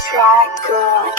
That's right, girl.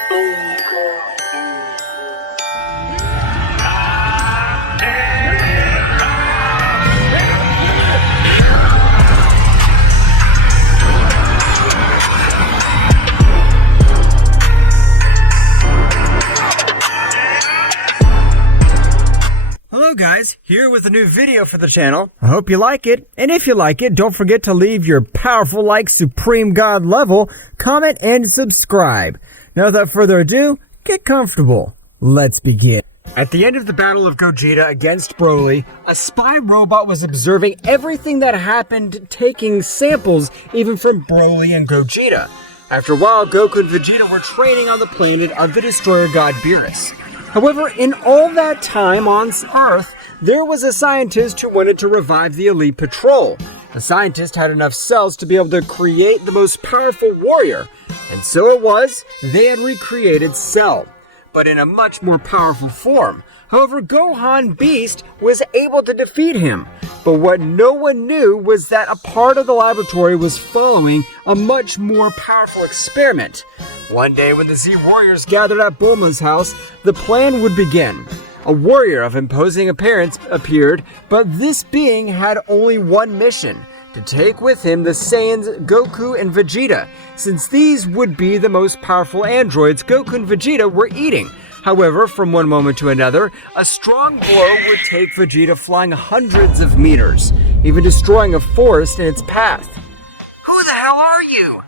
Hello guys, here with a new video for the channel. I hope you like it, and if you like it, don't forget to leave your powerful like Supreme God level, comment, and subscribe. Now without further ado, get comfortable. Let's begin. At the end of the Battle of Gogeta against Broly, a spy robot was observing everything that happened, taking samples even from Broly and Gogeta. After a while, Goku and Vegeta were training on the planet of the destroyer god Beerus. However, in all that time on Earth, there was a scientist who wanted to revive the elite patrol. The scientist had enough cells to be able to create the most powerful warrior, and so it was, they had recreated Cell, but in a much more powerful form. However, Gohan Beast was able to defeat him, but what no one knew was that a part of the laboratory was following a much more powerful experiment. One day when the Z warriors gathered at Bulma's house, the plan would begin. A warrior of imposing appearance appeared, but this being had only one mission: to take with him the Saiyans Goku and Vegeta, since these would be the most powerful androids Goku and Vegeta were eating. However, from one moment to another, a strong blow would take Vegeta flying hundreds of meters, even destroying a forest in its path. Who the hell are you?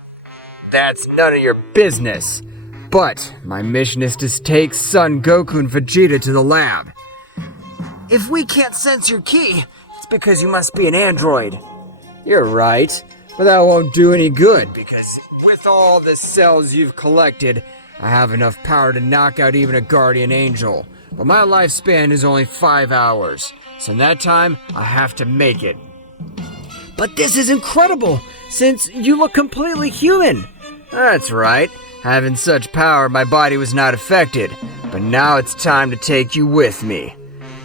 That's none of your business. But my mission is to take Son Goku and Vegeta to the lab. If we can't sense your ki, it's because you must be an android. You're right, but that won't do any good, because with all the cells you've collected, I have enough power to knock out even a guardian angel. But my lifespan is only 5 hours, so in that time, I have to make it. But this is incredible, since you look completely human. That's right. Having such power, my body was not affected. But now it's time to take you with me.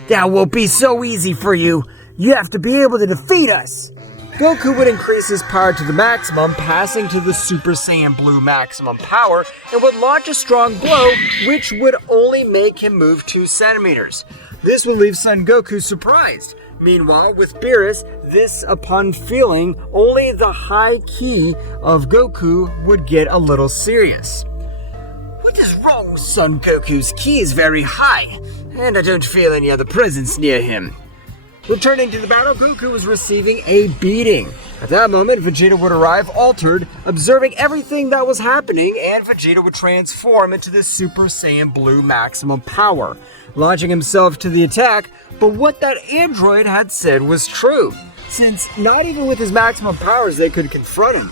That won't be so easy for you. You have to be able to defeat us. Goku would increase his power to the maximum, passing to the Super Saiyan Blue maximum power, and would launch a strong blow, which would only make him move 2 centimeters. This would leave Son Goku surprised. Meanwhile, with Beerus, this, upon feeling only the high ki of Goku, would get a little serious. What is wrong? Son Goku's ki is very high, and I don't feel any other presence near him. Returning to the battle, Goku was receiving a beating. At that moment, Vegeta would arrive altered, observing everything that was happening, and Vegeta would transform into the Super Saiyan Blue maximum power, launching himself to the attack. But what that android had said was true, since not even with his maximum powers they could confront him.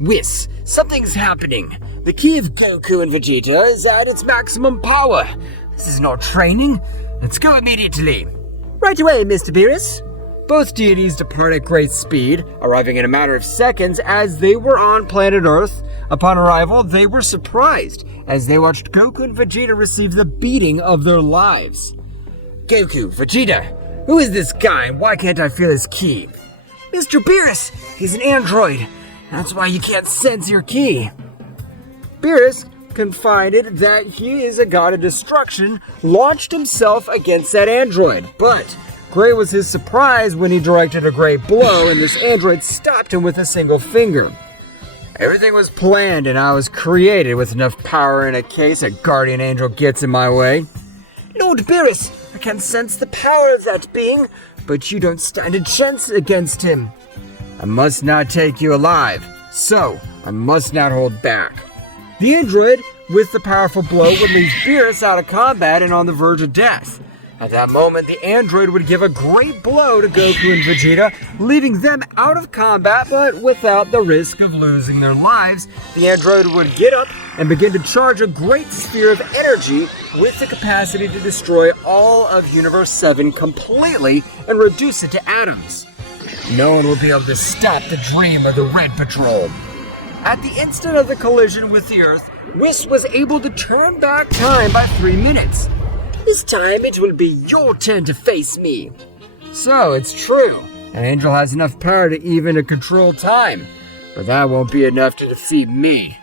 Whis, something's happening. The ki of Goku and Vegeta is at its maximum power. This is not training. Let's go immediately. Right away, Mr. Beerus. Both deities depart at great speed, arriving in a matter of seconds as they were on planet Earth. Upon arrival, they were surprised as they watched Goku and Vegeta receive the beating of their lives. Goku, Vegeta, who is this guy and why can't I feel his ki? Mr. Beerus, he's an android. That's why you can't sense your ki. Beerus, confided that he is a god of destruction, launched himself against that android. But great was his surprise when he directed a great blow and this android stopped him with a single finger. Everything was planned and I was created with enough power in case a guardian angel gets in my way. Lord Beerus, I can sense the power of that being, but you don't stand a chance against him. I must not take you alive, so I must not hold back. The android, with the powerful blow, would leave Beerus out of combat and on the verge of death. At that moment, the android would give a great blow to Goku and Vegeta, leaving them out of combat, but without the risk of losing their lives. The android would get up and begin to charge a great sphere of energy with the capacity to destroy all of Universe 7 completely and reduce it to atoms. No one would be able to stop the dream of the Red Patrol. At the instant of the collision with the Earth, Whis was able to turn back time by 3 minutes. This time it will be your turn to face me. So, it's true. An angel has enough power to even control time. But that won't be enough to defeat me.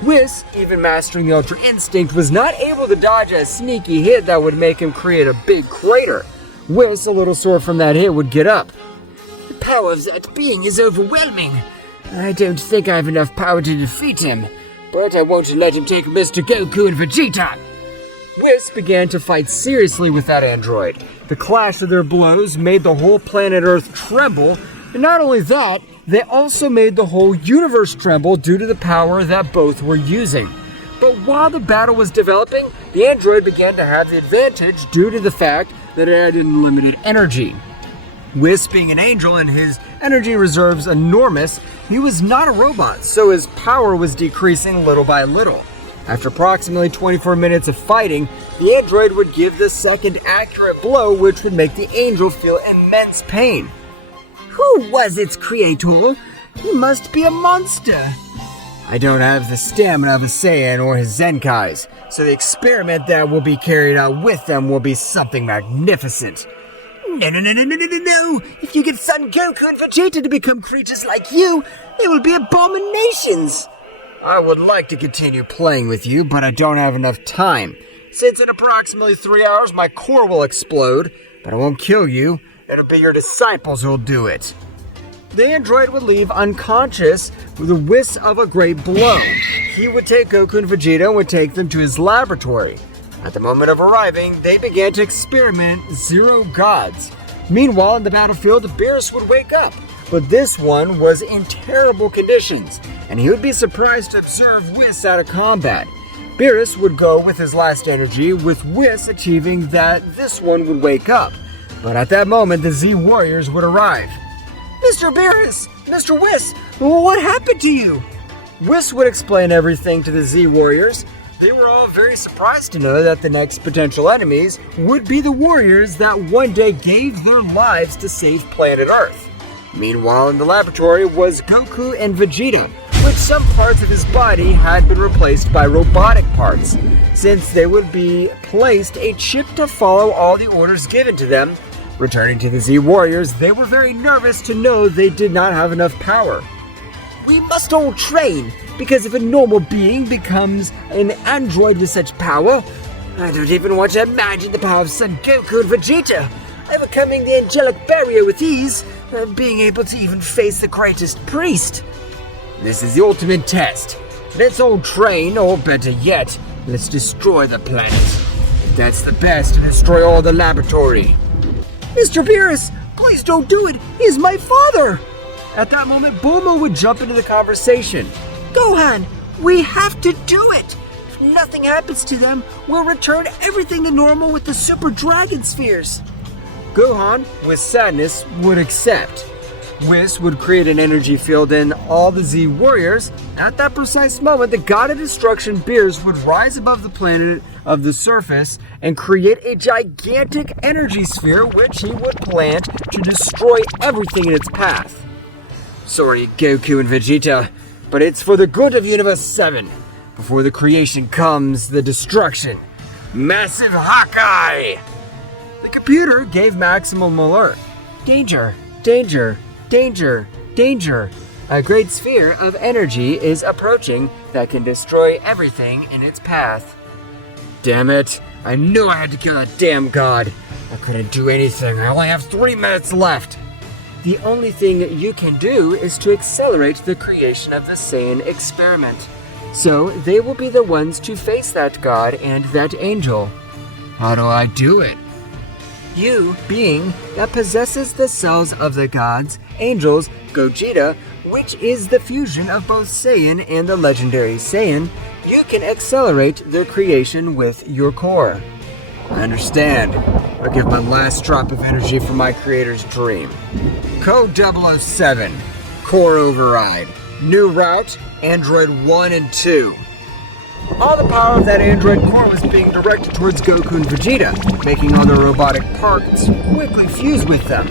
Whis, even mastering the Ultra Instinct, was not able to dodge a sneaky hit that would make him create a big crater. Whis, a little sore from that hit, would get up. The power of that being is overwhelming. I don't think I have enough power to defeat him, but I won't let him take Mr. Goku and Vegeta. Whis began to fight seriously with that android. The clash of their blows made the whole planet Earth tremble, and not only that, they also made the whole universe tremble due to the power that both were using. But while the battle was developing, the android began to have the advantage due to the fact that it had unlimited energy. Whis, being an angel and his energy reserves enormous, he was not a robot, so his power was decreasing little by little. After approximately 24 minutes of fighting, the android would give the second accurate blow, which would make the angel feel immense pain. Who was its creator? He must be a monster. I don't have the stamina of a Saiyan or his Zenkais, so the experiment that will be carried out with them will be something magnificent. No. If you get Son Goku and Vegeta to become creatures like you, they will be abominations. I would like to continue playing with you, but I don't have enough time. Since in approximately 3 hours my core will explode, but I won't kill you. It'll be your disciples who'll do it. The android would leave unconscious with a whisk of a great blow. He would take Goku and Vegeta and would take them to his laboratory. At the moment of arriving, they began to experiment Zero Gods. Meanwhile, in the battlefield, the beerus would wake up, but this one was in terrible conditions, and he would be surprised to observe Whis out of combat. Beerus would go with his last energy, with Whis achieving that this one would wake up. But at that moment, the Z Warriors would arrive. Mr. Beerus! Mr. Whis! What happened to you? Whis would explain everything to the Z Warriors. They were all very surprised to know that the next potential enemies would be the warriors that one day gave their lives to save planet Earth. Meanwhile, in the laboratory was Goku and Vegeta, which some parts of his body had been replaced by robotic parts. Since they would be placed a chip to follow all the orders given to them. Returning to the Z Warriors, they were very nervous to know they did not have enough power. We must all train, because if a normal being becomes an android with such power, I don't even want to imagine the power of Son Goku and Vegeta, overcoming the angelic barrier with ease, being able to even face the greatest priest. This is the ultimate test. Let's all train, or better yet, let's destroy the planet. If that's the best, destroy all the laboratory. Mr. Beerus, please don't do it. He's my father. At that moment, Bulma would jump into the conversation. Gohan, we have to do it. If nothing happens to them, we'll return everything to normal with the Super Dragon Spheres. Gohan, with sadness, would accept. Whis would create an energy field in all the Z Warriors. At that precise moment, the God of Destruction Beerus would rise above the planet of the surface and create a gigantic energy sphere which he would plant to destroy everything in its path. Sorry, Goku and Vegeta, but it's for the good of Universe 7. Before the creation comes the destruction. Massive Hawkeye! The computer gave maximum alert. Danger, danger, danger, danger. A great sphere of energy is approaching that can destroy everything in its path. Damn it. I knew I had to kill that damn god. I couldn't do anything. I only have 3 minutes left. The only thing you can do is to accelerate the creation of the Saiyan experiment. So they will be the ones to face that god and that angel. How do I do it? You, being that possesses the cells of the gods, angels, Gogeta, which is the fusion of both Saiyan and the legendary Saiyan, you can accelerate their creation with your core. I understand. I'll give my last drop of energy for my creator's dream. Code 007, Core Override. New route, Android 1 and 2. All the power of that android core was being directed towards Goku and Vegeta, making all their robotic parts quickly fuse with them.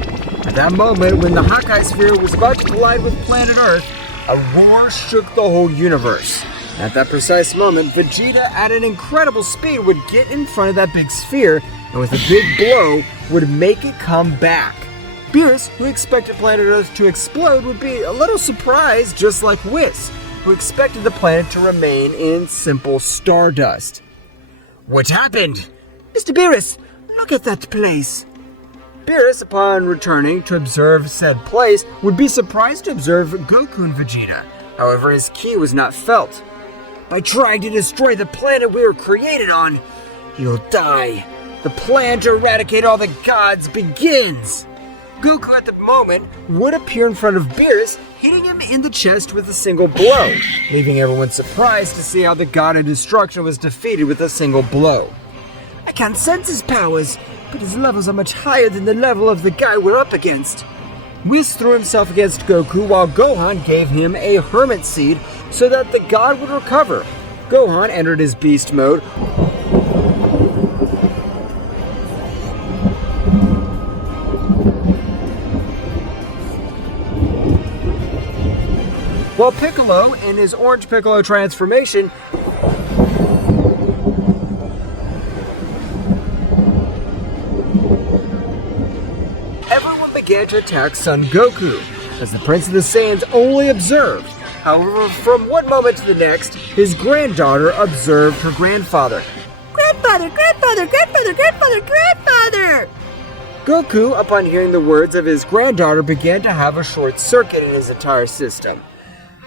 At that moment, when the Hawkeye sphere was about to collide with planet Earth, a roar shook the whole universe. At that precise moment, Vegeta at an incredible speed would get in front of that big sphere, and with a big blow, would make it come back. Beerus, who expected planet Earth to explode, would be a little surprised, just like Whis. who expected the planet to remain in simple stardust. What happened? Mr. Beerus, look at that place. Beerus, upon returning to observe said place, would be surprised to observe Goku and Vegeta. However, his ki was not felt. By trying to destroy the planet we were created on, you'll die. The plan to eradicate all the gods begins. Goku at the moment would appear in front of Beerus, hitting him in the chest with a single blow, leaving everyone surprised to see how the god of destruction was defeated with a single blow. I can't sense his powers, but his levels are much higher than the level of the guy we're up against. Whis threw himself against Goku while Gohan gave him a hermit seed so that the god would recover. Gohan entered his beast mode, while Piccolo, in his Orange Piccolo transformation, everyone began to attack Son Goku, as the Prince of the Saiyans only observed. However, from one moment to the next, his granddaughter observed her grandfather. Grandfather, grandfather, grandfather, grandfather, grandfather! Goku, upon hearing the words of his granddaughter, began to have a short circuit in his entire system.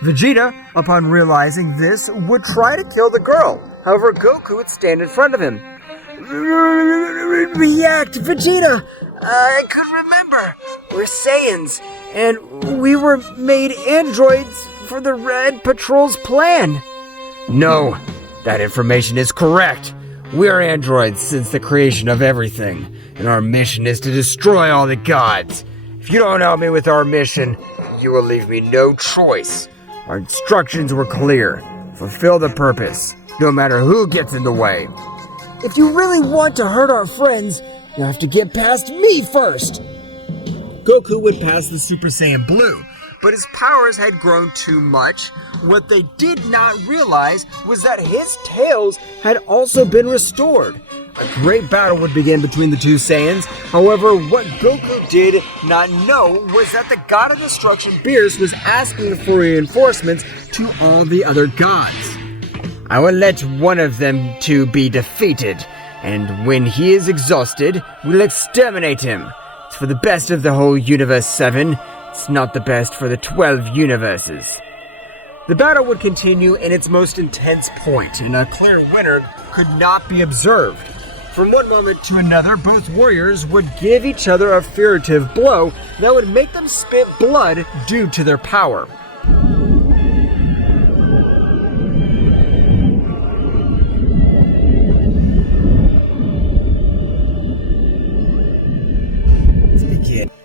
Vegeta, upon realizing this, would try to kill the girl. However, Goku would stand in front of him. React, Vegeta! I could remember. We're Saiyans, and we were made androids for the Red Patrol's plan. No, that information is correct. We are androids since the creation of everything, and our mission is to destroy all the gods. If you don't help me with our mission, you will leave me no choice. Our instructions were clear. Fulfill the purpose, no matter who gets in the way. If you really want to hurt our friends, you have to get past me first. Goku would pass the Super Saiyan Blue, but his powers had grown too much. What they did not realize was that his tails had also been restored. A great battle would begin between the two Saiyans. However, what Goku did not know was that the God of Destruction, Beerus, was asking for reinforcements to all the other gods. I will let one of them two be defeated, and when he is exhausted, we'll exterminate him. It's for the best of the whole Universe 7. It's not the best for the 12 universes. The battle would continue in its most intense point, and a clear winner could not be observed. From one moment to another, both warriors would give each other a furtive blow that would make them spit blood due to their power.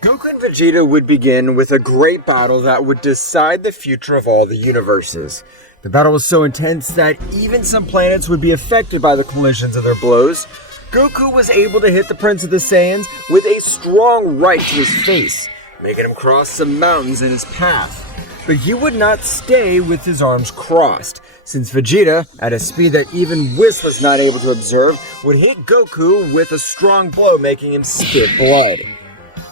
Goku and Vegeta would begin with a great battle that would decide the future of all the universes. The battle was so intense that even some planets would be affected by the collisions of their blows. Goku was able to hit the Prince of the Saiyans with a strong right to his face, making him cross some mountains in his path. But he would not stay with his arms crossed, since Vegeta, at a speed that even Whis was not able to observe, would hit Goku with a strong blow, making him spit blood.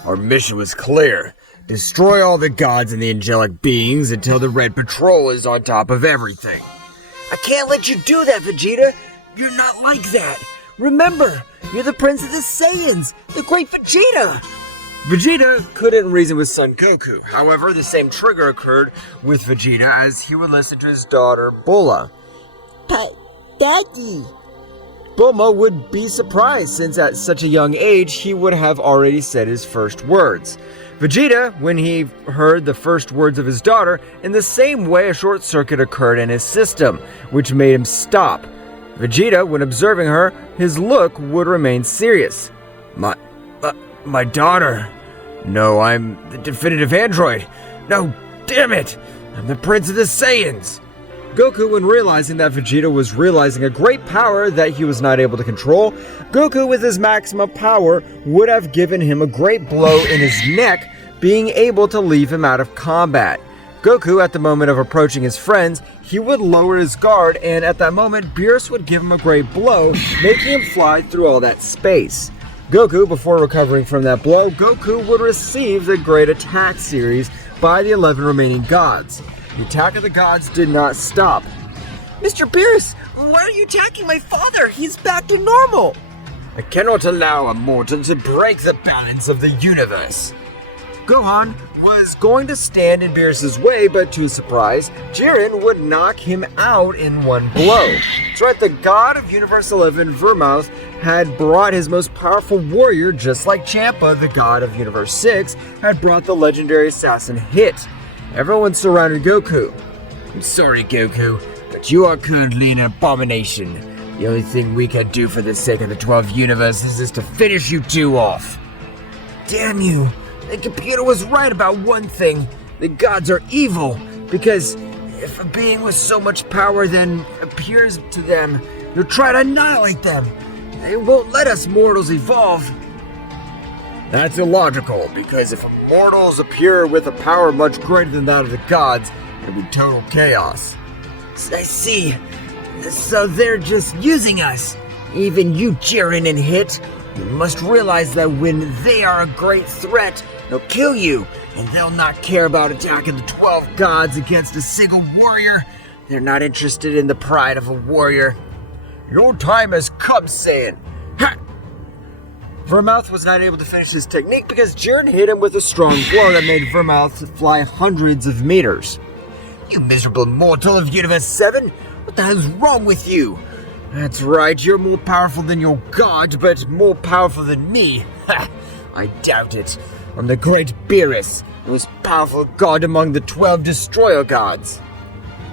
Our mission was clear. Destroy all the gods and the angelic beings until the Red Patrol is on top of everything. I can't let you do that, Vegeta. You're not like that. Remember, you're the Prince of the Saiyans, the great Vegeta. Vegeta couldn't reason with Son Goku. However, the same trigger occurred with Vegeta as he would listen to his daughter, Bulma. Daddy. Bulma would be surprised since at such a young age he would have already said his first words. Vegeta, when he heard the first words of his daughter, in the same way a short circuit occurred in his system, which made him stop. Vegeta, when observing her, his look would remain serious. My daughter. No, I'm the definitive android. No, damn it! I'm the Prince of the Saiyans. Goku, when realizing that Vegeta was realizing a great power that he was not able to control, Goku with his maximum power would have given him a great blow in his neck, being able to leave him out of combat. Goku, at the moment of approaching his friends, he would lower his guard, and at that moment, Beerus would give him a great blow, making him fly through all that space. Goku, before recovering from that blow, Goku would receive the Great Attack series by the 11 remaining gods. The attack of the gods did not stop. Mr. Beerus, why are you attacking my father? He's back to normal. I cannot allow a mortal to break the balance of the universe. Gohan was going to stand in Beerus' way, but to his surprise, Jiren would knock him out in one blow. That's right, the god of Universe 11, Vermouth, had brought his most powerful warrior, just like Champa, the god of Universe 6, had brought the legendary assassin Hit. Everyone surrounded Goku. I'm sorry, Goku, but you are currently an abomination. The only thing we can do for the sake of the 12 universes is to finish you two off. Damn you. The computer was right about one thing. The gods are evil, because if a being with so much power then appears to them, they'll try to annihilate them. They won't let us mortals evolve. That's illogical, because if mortals appear with a power much greater than that of the gods, it would be total chaos. I see. So they're just using us. Even you, Jiren and Hit, you must realize that when they are a great threat, they'll kill you, and they'll not care about attacking the 12 gods against a single warrior. They're not interested in the pride of a warrior. Your time has come, Saiyan. Ha! Vermouth was not able to finish his technique because Jiren hit him with a strong blow that made Vermouth fly hundreds of meters. You miserable mortal of Universe 7! What the hell's wrong with you? That's right, you're more powerful than your god, but more powerful than me. Ha! I doubt it. I'm the great Beerus, the most powerful god among the 12 destroyer gods.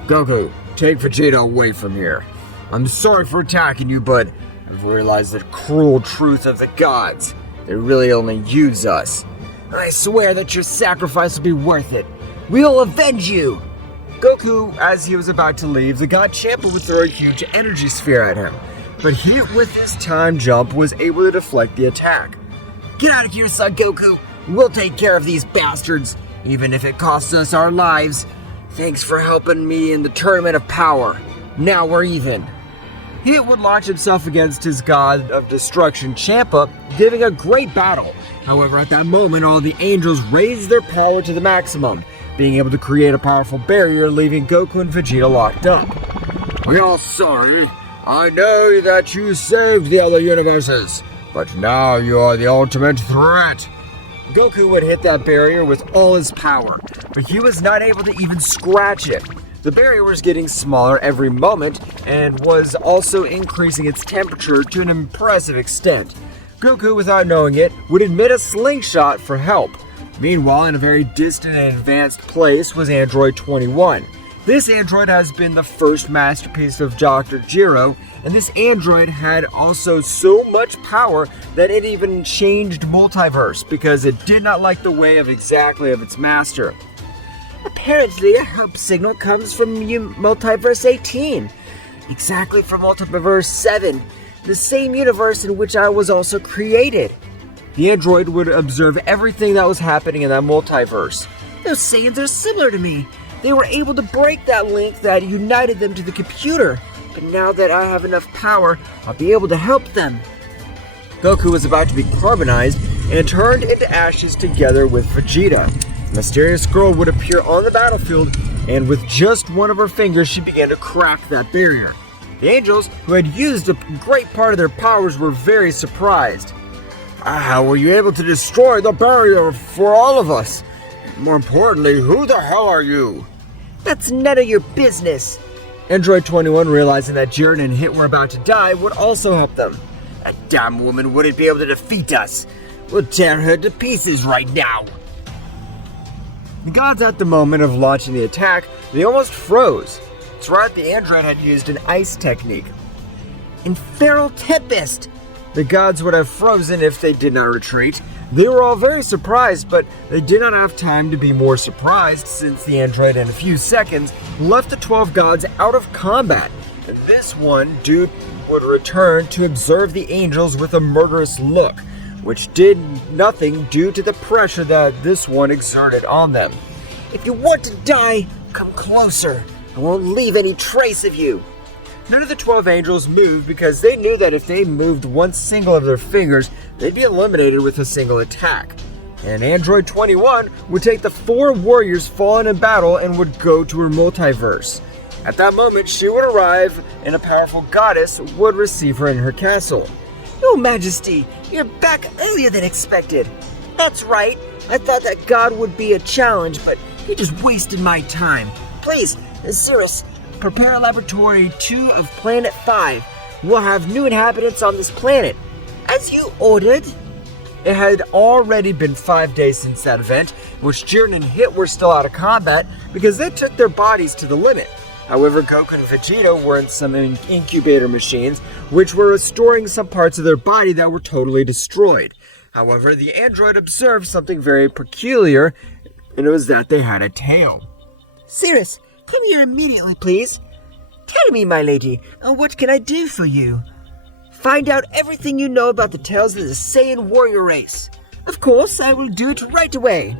Goku, take Vegeta away from here. I'm sorry for attacking you, but I've realized the cruel truth of the gods. They really only use us. I swear that your sacrifice will be worth it. We'll avenge you! Goku, as he was about to leave, the god Champa would throw a huge energy sphere at him, but he, with his time jump, was able to deflect the attack. Get out of here, Son Goku! We'll take care of these bastards, even if it costs us our lives. Thanks for helping me in the Tournament of Power. Now we're even. He would launch himself against his god of destruction, Champa, giving a great battle. However, at that moment, all the angels raised their power to the maximum, being able to create a powerful barrier, leaving Goku and Vegeta locked up. We are sorry. I know that you saved the other universes, but now you are the ultimate threat. Goku would hit that barrier with all his power, but he was not able to even scratch it. The barrier was getting smaller every moment and was also increasing its temperature to an impressive extent. Goku, without knowing it, would emit a slingshot for help. Meanwhile, in a very distant and advanced place was Android 21. This android has been the first masterpiece of Dr. Gero, and this android had also so much power that it even changed multiverse because it did not like the way of exactly of its master. Apparently, a help signal comes from Multiverse 18. Exactly from Multiverse 7, the same universe in which I was also created. The android would observe everything that was happening in that multiverse. Those Saiyans are similar to me. They were able to break that link that united them to the computer. But now that I have enough power, I'll be able to help them. Goku was about to be carbonized and turned into ashes together with Vegeta. A mysterious girl would appear on the battlefield, and with just one of her fingers, she began to crack that barrier. The angels, who had used a great part of their powers, were very surprised. How were you able to destroy the barrier for all of us? More importantly, who the hell are you? That's none of your business. Android 21, realizing that Jiren and Hit were about to die, would also help them. That damn woman wouldn't be able to defeat us. We'll tear her to pieces right now. The gods, at the moment of launching the attack, they almost froze. That's right, the android had used an ice technique. Infernal Tempest! The gods would have frozen if they did not retreat. They were all very surprised, but they did not have time to be more surprised since the android in a few seconds left the 12 gods out of combat. And this one dude would return to observe the angels with a murderous look, which did nothing due to the pressure that this one exerted on them. If you want to die, come closer. I won't leave any trace of you. None of the 12 angels moved because they knew that if they moved one single of their fingers, they'd be eliminated with a single attack. and Android 21 would take the 4 warriors fallen in battle and would go to her multiverse. At that moment, she would arrive, and a powerful goddess would receive her in her castle. Your Majesty, you're back earlier than expected. That's right. I thought that God would be a challenge, but he just wasted my time. Please, Cirrus, prepare Laboratory 2 of Planet 5. We'll have new inhabitants on this planet. As you ordered. It had already been 5 days since that event, in which Jiren and Hit were still out of combat because they took their bodies to the limit. However, Goku and Vegeta were in some incubator machines, which were restoring some parts of their body that were totally destroyed. However, the android observed something very peculiar, and it was that they had a tail. Cirrus, come here immediately, please. Tell me, my lady, what can I do for you? Find out everything you know about the tales of the Saiyan warrior race. Of course, I will do it right away.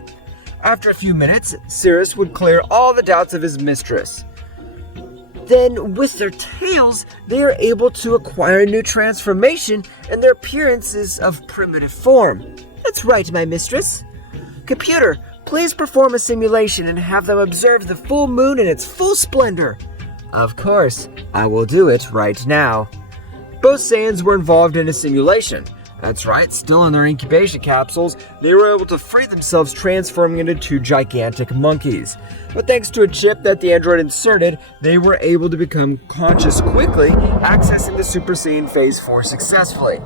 After a few minutes, Cirrus would clear all the doubts of his mistress. Then, with their tails, they are able to acquire a new transformation, and their appearance is of primitive form. That's right, my mistress. Computer, please perform a simulation and have them observe the full moon in its full splendor. Of course, I will do it right now. Both Saiyans were involved in a simulation. That's right, still in their incubation capsules, they were able to free themselves, transforming into 2 gigantic monkeys. But thanks to a chip that the android inserted, they were able to become conscious quickly, accessing the Super Saiyan Phase 4 successfully.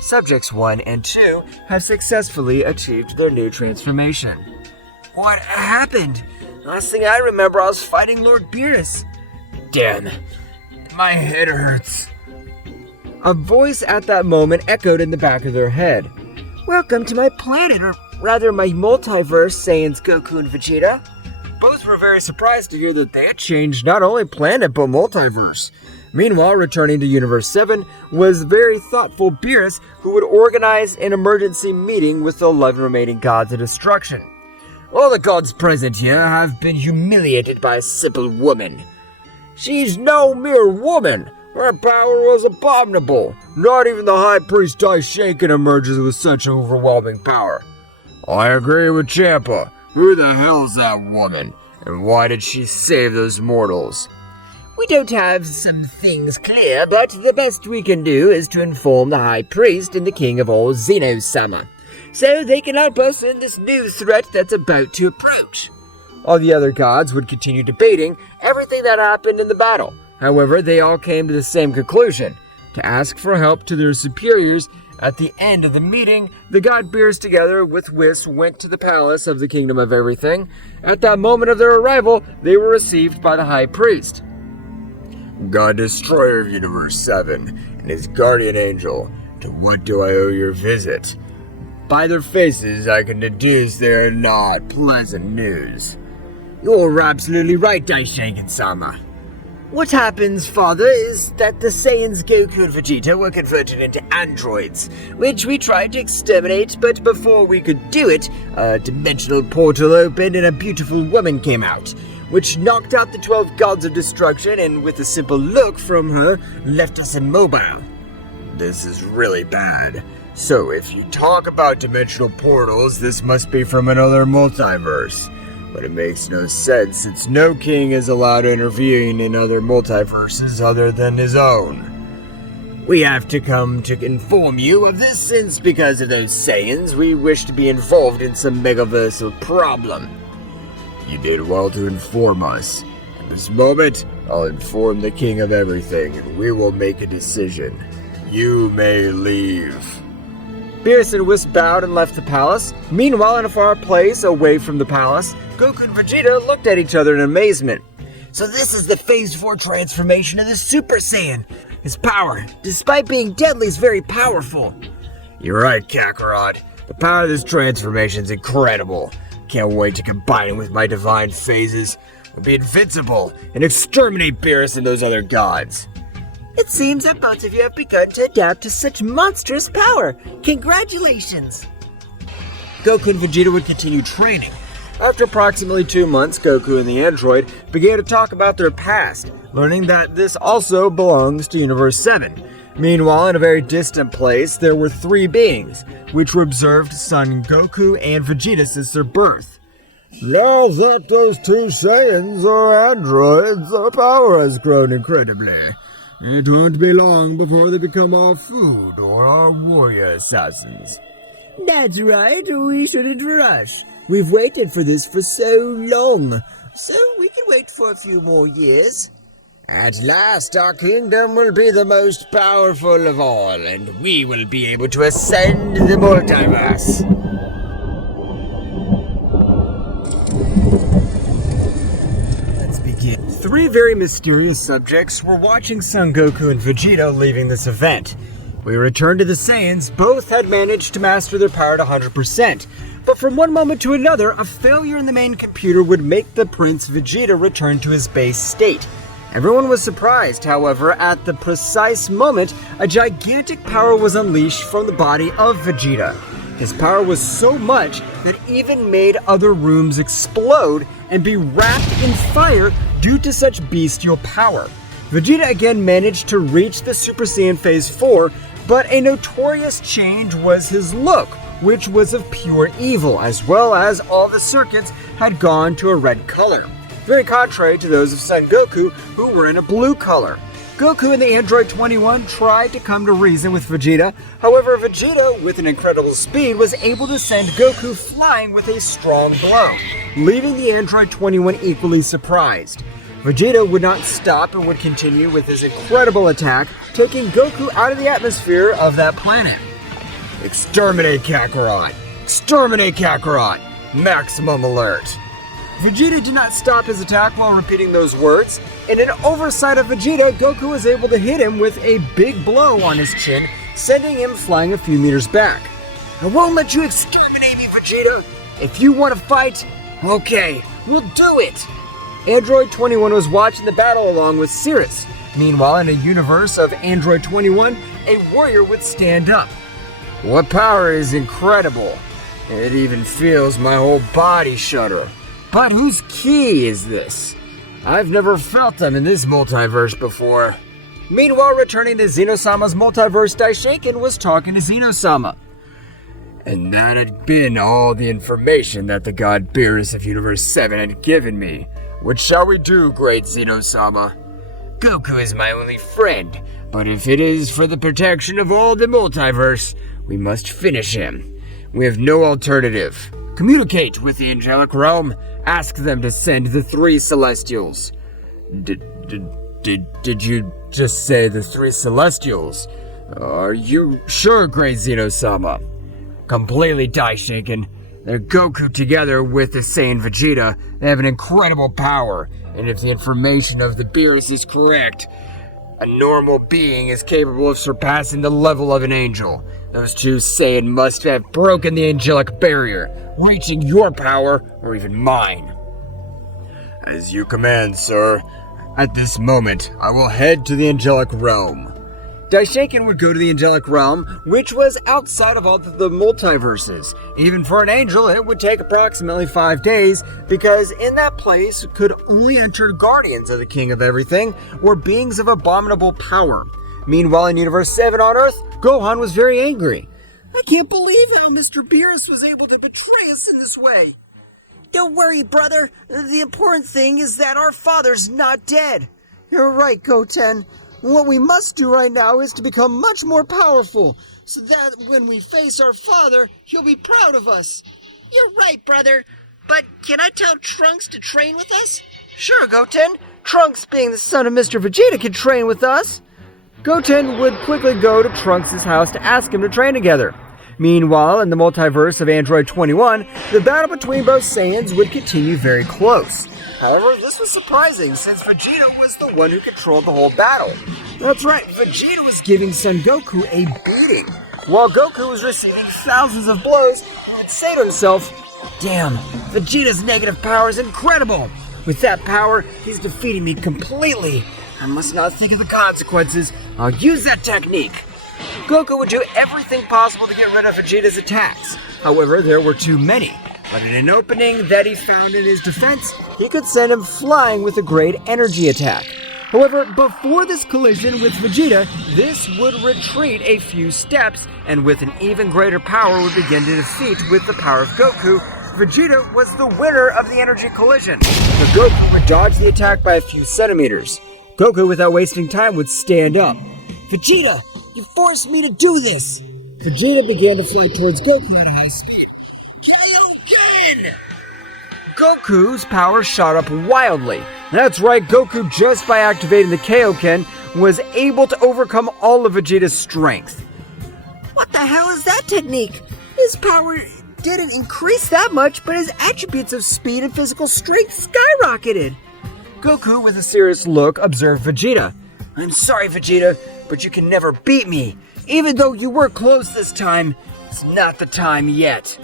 Subjects 1 and 2 have successfully achieved their new transformation. What happened? Last thing I remember, I was fighting Lord Beerus. Damn, my head hurts. A voice at that moment echoed in the back of their head. Welcome to my planet, or rather my multiverse, Saiyans Goku and Vegeta. Both were very surprised to hear that they had changed not only planet but multiverse. Meanwhile, returning to Universe 7 was very thoughtful Beerus, who would organize an emergency meeting with the 11 remaining gods of destruction. All the gods present here have been humiliated by a simple woman. She's no mere woman. Her power was abominable. Not even the High Priest Daishaken emerges with such overwhelming power. I agree with Champa. Who the hell's that woman? And why did she save those mortals? We don't have some things clear, but the best we can do is to inform the High Priest and the King of all Zeno-sama, so they can help us in this new threat that's about to approach. All the other gods would continue debating everything that happened in the battle. However, they all came to the same conclusion, to ask for help to their superiors. At the end of the meeting, the god Beerus together with Whis went to the palace of the Kingdom of Everything. At that moment of their arrival, they were received by the High Priest. God Destroyer of Universe 7 and his guardian angel, to what do I owe your visit? By their faces, I can deduce they are not pleasant news. You're absolutely right, Daishaken-sama. What happens, Father, is that the Saiyans Goku and Vegeta were converted into androids, which we tried to exterminate, but before we could do it, a dimensional portal opened and a beautiful woman came out, which knocked out the 12 gods of destruction and with a simple look from her, left us immobile. This is really bad. So if you talk about dimensional portals, this must be from another multiverse. But it makes no sense since no king is allowed to intervene in other multiverses other than his own. We have to come to inform you of this since because of those Saiyans, we wish to be involved in some megaversal problem. You did well to inform us. At this moment, I'll inform the King of Everything and we will make a decision. You may leave. Beerus and Whis bowed and left the palace. Meanwhile, in a far place away from the palace, Goku and Vegeta looked at each other in amazement. So this is the Phase 4 transformation of the Super Saiyan. His power, despite being deadly, is very powerful. You're right, Kakarot. The power of this transformation is incredible. Can't wait to combine it with my divine phases. I'll be invincible and exterminate Beerus and those other gods. It seems that both of you have begun to adapt to such monstrous power. Congratulations! Goku and Vegeta would continue training. After approximately 2 months, Goku and the android began to talk about their past, learning that this also belongs to Universe 7. Meanwhile, in a very distant place, there were 3 beings, which were observed Son Goku and Vegeta since their birth. Now that those 2 Saiyans are androids, their power has grown incredibly. It won't be long before they become our food or our warrior assassins. That's right, we shouldn't rush. We've waited for this for so long, so we can wait for a few more years. At last, our kingdom will be the most powerful of all, and we will be able to ascend the multiverse. Let's begin. 3 very mysterious subjects were watching Son Goku and Vegeta leaving this event. We returned to the Saiyans. Both had managed to master their power to 100%. But from one moment to another, a failure in the main computer would make the Prince Vegeta return to his base state. Everyone was surprised, however, at the precise moment a gigantic power was unleashed from the body of Vegeta. His power was so much that it even made other rooms explode and be wrapped in fire due to such bestial power. Vegeta again managed to reach the Super Saiyan Phase 4, but a notorious change was his look, which was of pure evil, as well as all the circuits had gone to a red color. Very contrary to those of Son Goku, who were in a blue color. Goku and the Android 21 tried to come to reason with Vegeta. However, Vegeta, with an incredible speed, was able to send Goku flying with a strong blow, leaving the Android 21 equally surprised. Vegeta would not stop and would continue with his incredible attack, taking Goku out of the atmosphere of that planet. Exterminate Kakarot! Exterminate Kakarot! Maximum alert! Vegeta did not stop his attack while repeating those words. In an oversight of Vegeta, Goku was able to hit him with a big blow on his chin, sending him flying a few meters back. I won't let you exterminate me, Vegeta! If you want to fight, okay, we'll do it! Android 21 was watching the battle along with Cirrus. Meanwhile, in a universe of Android 21, a warrior would stand up. What power is incredible! It even feels my whole body shudder. But whose key is this? I've never felt them in this multiverse before. Meanwhile, returning to Zeno-sama's multiverse, Daishinkan was talking to Zeno-sama. And that had been all the information that the god Beerus of Universe 7 had given me. What shall we do, great Zeno-sama? Goku is my only friend, but if it is for the protection of all the multiverse, we must finish him. We have no alternative. Communicate with the angelic realm. Ask them to send the 3 Celestials. Did you just say the 3 Celestials? Are you sure, great Zeno-sama? Completely Daishinkan. They're Goku together with the Saiyan Vegeta. They have an incredible power, and if the information of the beerus is correct, a normal being is capable of surpassing the level of an angel. Those 2 Saiyan must have broken the angelic barrier, reaching your power or even mine. As you command, sir. At this moment, I will head to the angelic realm. Daishinkan would go to the angelic realm, which was outside of all the multiverses. Even for an angel, it would take approximately 5 days, because in that place could only enter guardians of the King of Everything, or beings of abominable power. Meanwhile, in Universe 7 on Earth, Gohan was very angry. I can't believe how Mr. Beerus was able to betray us in this way. Don't worry, brother. The important thing is that our father's not dead. You're right, Goten. What we must do right now is to become much more powerful, so that when we face our father, he'll be proud of us. You're right, brother. But can I tell Trunks to train with us? Sure, Goten. Trunks, being the son of Mr. Vegeta, can train with us. Goten would quickly go to Trunks' house to ask him to train together. Meanwhile, in the multiverse of Android 21, the battle between both Saiyans would continue very close. However, this was surprising, since Vegeta was the one who controlled the whole battle. That's right, Vegeta was giving Son Goku a beating. While Goku was receiving thousands of blows, he would say to himself, "Damn, Vegeta's negative power is incredible. With that power, he's defeating me completely. I must not think of the consequences. I'll use that technique." Goku would do everything possible to get rid of Vegeta's attacks. However, there were too many. but in an opening that he found in his defense, he could send him flying with a great energy attack. However, before this collision with Vegeta, this would retreat a few steps, and with an even greater power would begin to defeat with the power of Goku. Vegeta was the winner of the energy collision, but Goku would dodge the attack by a few centimeters. Goku, without wasting time, would stand up. Vegeta, you forced me to do this! Vegeta began to fly towards Goku at a high speed. Kaioken! Goku's power shot up wildly. That's right, Goku, just by activating the Kaioken, was able to overcome all of Vegeta's strength. What the hell is that technique? His power didn't increase that much, but his attributes of speed and physical strength skyrocketed. Goku, with a serious look, observed Vegeta. I'm sorry, Vegeta, but you can never beat me. Even though you were close this time, it's not the time yet.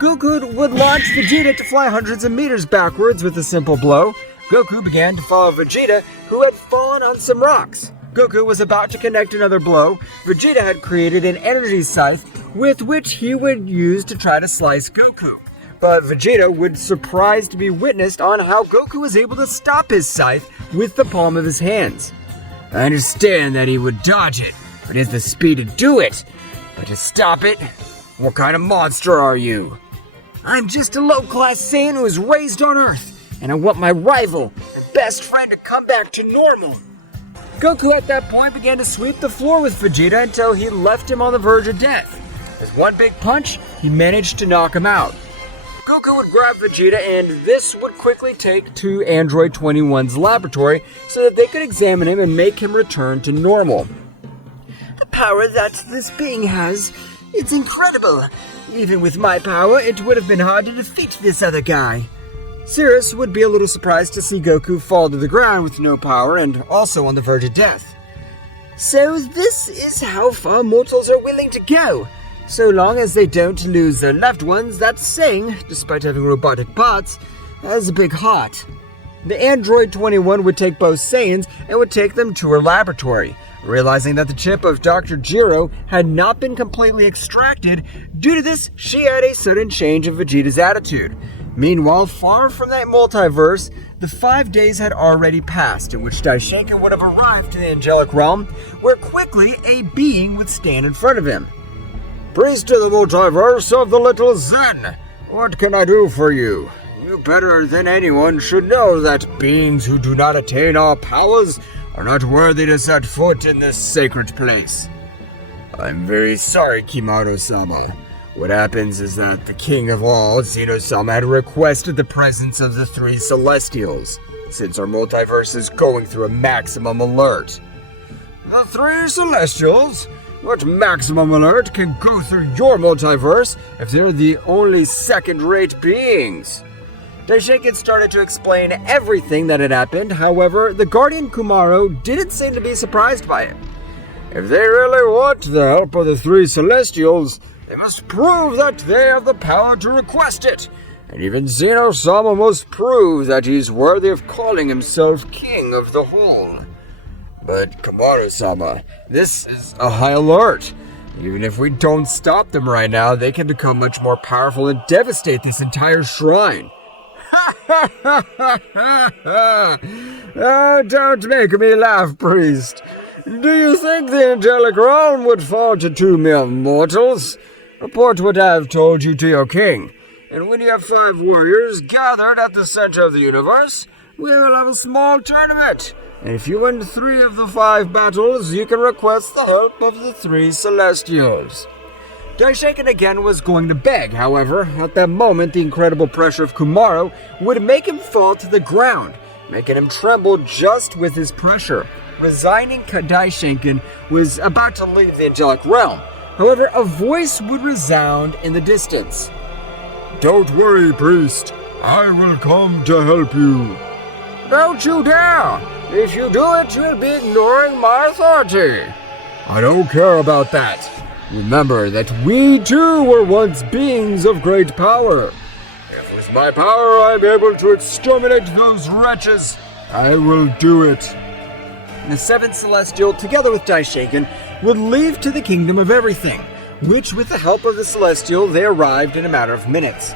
Goku would launch Vegeta to fly hundreds of meters backwards with a simple blow. Goku began to follow Vegeta, who had fallen on some rocks. Goku was about to connect another blow. Vegeta had created an energy scythe with which he would use to try to slice Goku. But Vegeta would surprise to be witnessed on how Goku was able to stop his scythe with the palm of his hands. I understand that he would dodge it, but he has the speed to do it. But to stop it, what kind of monster are you? I'm just a low-class Saiyan who was raised on Earth, and I want my rival, my best friend, to come back to normal. Goku at that point began to sweep the floor with Vegeta until he left him on the verge of death. With one big punch, he managed to knock him out. Goku would grab Vegeta, and this would quickly take to Android 21's laboratory so that they could examine him and make him return to normal. The power that this being has, it's incredible. Even with my power, it would have been hard to defeat this other guy. Cirrus would be a little surprised to see Goku fall to the ground with no power and also on the verge of death. So this is how far mortals are willing to go. So long as they don't lose their loved ones that sing, despite having robotic parts, has a big heart. The Android 21 would take both Saiyans and would take them to her laboratory. Realizing that the chip of Dr. Jiro had not been completely extracted, due to this, she had a sudden change in Vegeta's attitude. Meanwhile, far from that multiverse, the 5 days had already passed in which Daishinkan would have arrived to the angelic realm, where quickly a being would stand in front of him. Priest of the multiverse of the little Zen, what can I do for you? You better than anyone should know that beings who do not attain our powers are not worthy to set foot in this sacred place. I'm very sorry, Kimaro-sama. What happens is that the king of all, Zeno-sama, had requested the presence of the three Celestials, since our multiverse is going through a maximum alert. The three Celestials? What maximum alert can go through your multiverse if they're the only second-rate beings? Daishinkan started to explain everything that had happened. However, the Guardian Kumaro didn't seem to be surprised by it. If they really want the help of the three Celestials, they must prove that they have the power to request it. And even Zeno-sama must prove that he's worthy of calling himself king of the whole. But Kamaru-sama, this is a high alert. Even if we don't stop them right now, they can become much more powerful and devastate this entire shrine. Oh, don't make me laugh, priest. Do you think the angelic realm would fall to two mere mortals? Report what I have told you to your king. And when you have 5 warriors gathered at the center of the universe, we will have a small tournament. And if you win 3 of the 5 battles, you can request the help of the 3 Celestials. Daishinkan again was going to beg. However, at that moment, the incredible pressure of Kumaro would make him fall to the ground, making him tremble just with his pressure. Resigning, Daishinkan was about to leave the angelic realm. However, a voice would resound in the distance. Don't worry, priest. I will come to help you. Don't you dare! If you do it, you'll be ignoring my authority. I don't care about that. Remember that we too were once beings of great power. If with my power I'm able to exterminate those wretches, I will do it. The 7th Celestial, together with Daishinkan, would leave to the Kingdom of Everything, which with the help of the Celestial, they arrived in a matter of minutes.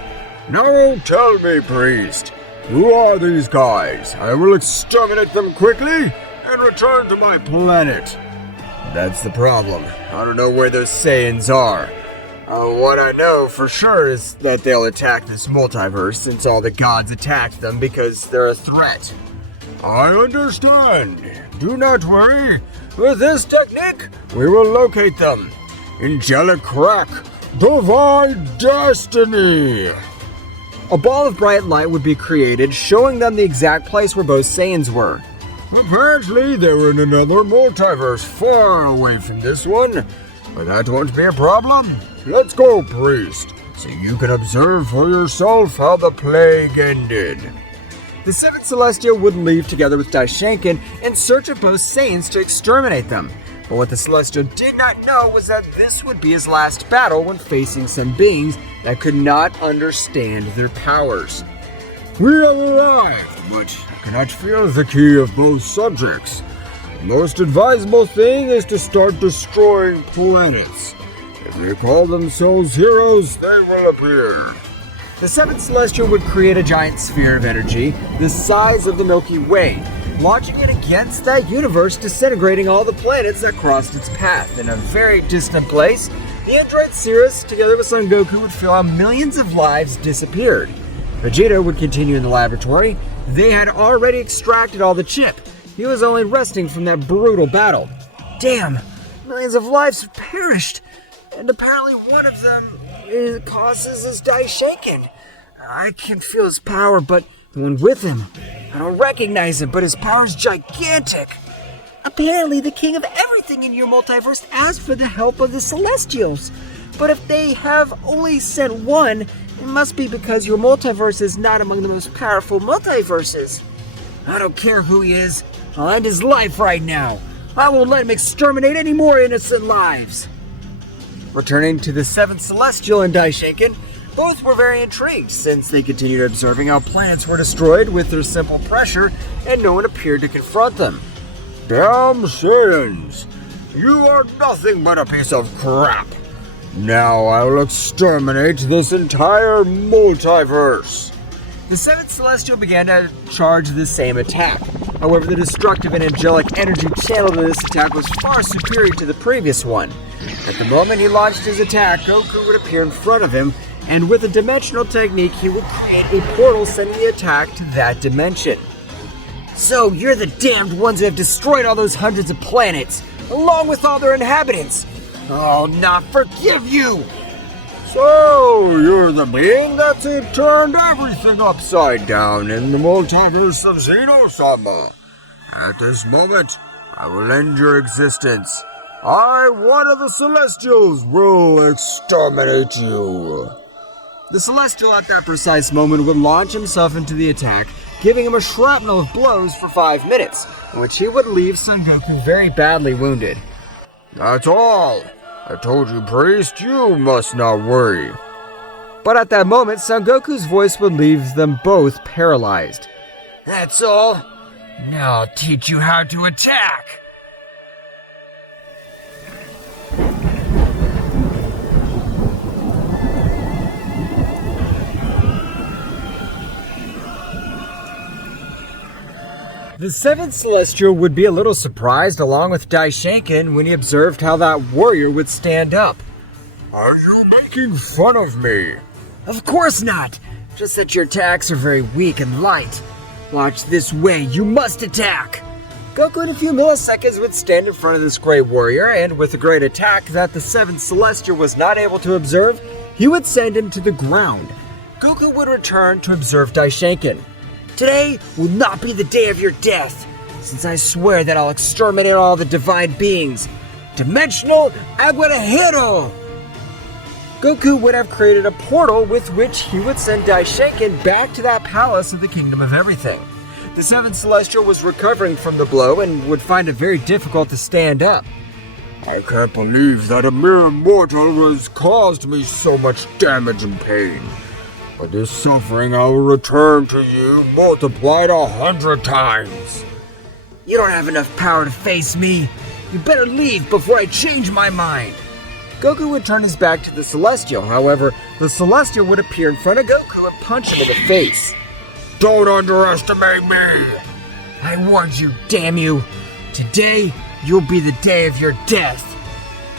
Now tell me, priest, who are these guys? I will exterminate them quickly and return to my planet. That's the problem. I don't know where those Saiyans are. What I know for sure is that they'll attack this multiverse since all the gods attacked them because they're a threat. I understand. Do not worry. With this technique, we will locate them. Angelic crack. Divine destiny. A ball of bright light would be created, showing them the exact place where both Saiyans were. Apparently, they were in another multiverse far away from this one. But that won't be a problem. Let's go, priest, so you can observe for yourself how the plague ended. The seventh Celestial would leave together with Daishinkan in search of both Saiyans to exterminate them. But what the Celestial did not know was that this would be his last battle when facing some beings that could not understand their powers. We have arrived, but I cannot feel the key of both subjects. The most advisable thing is to start destroying planets. If they call themselves heroes, they will appear. The seventh Celestial would create a giant sphere of energy the size of the Milky Way, launching it against that universe, disintegrating all the planets that crossed its path. In a very distant place, the android Cirrus, together with Son Goku, would feel how millions of lives disappeared. Vegeta would continue in the laboratory. They had already extracted all the chip. He was only resting from that brutal battle. Damn, millions of lives have perished. And apparently one of them causes his Daishinkan. I can feel his power, but the one with him, I don't recognize him, but his power's gigantic. Apparently the king of everything in your multiverse asked for the help of the Celestials. But if they have only sent one, it must be because your multiverse is not among the most powerful multiverses. I don't care who he is. I'll end his life right now. I won't let him exterminate any more innocent lives. Returning to the seventh Celestial and Daishinkan, both were very intrigued since they continued observing how planets were destroyed with their simple pressure and no one appeared to confront them. Damn Saiyans! You are nothing but a piece of crap. Now I will exterminate this entire multiverse. The seventh Celestial began to charge the same attack. However, the destructive and angelic energy channeled in this attack was far superior to the previous one. At the moment he launched his attack, Goku would appear in front of him, and with a dimensional technique, he would create a portal sending the attack to that dimension. So, you're the damned ones that have destroyed all those hundreds of planets, along with all their inhabitants. I'll not forgive you! So, you're the being that's turned everything upside down in the multiverse of Zeno-sama. At this moment, I will end your existence. I, one of the Celestials, will exterminate you. The Celestial at that precise moment would launch himself into the attack, giving him a shrapnel of blows for 5 minutes, in which he would leave Son Goku very badly wounded. That's all. I told you, priest, you must not worry. But at that moment, Son Goku's voice would leave them both paralyzed. That's all? Now I'll teach you how to attack. The seventh Celestial would be a little surprised, along with Daishinkan, when he observed how that warrior would stand up. Are you making fun of me? Of course not. Just that your attacks are very weak and light. Watch this way. You must attack. Goku in a few milliseconds would stand in front of this great warrior, and with a great attack that the seventh Celestial was not able to observe, he would send him to the ground. Goku would return to observe Daishinkan. Today will not be the day of your death, since I swear that I'll exterminate all the divine beings. Dimensional Aguadajero! Goku would have created a portal with which he would send Daishinkan back to that palace of the Kingdom of Everything. The seventh Celestial was recovering from the blow and would find it very difficult to stand up. I can't believe that a mere mortal has caused me so much damage and pain. But this suffering I will return to you multiplied 100 times. You don't have enough power to face me. You better leave before I change my mind. Goku would turn his back to the Celestial. However, the Celestial would appear in front of Goku and punch him in the face. Don't underestimate me! I warned you, damn you! Today, you'll be the day of your death!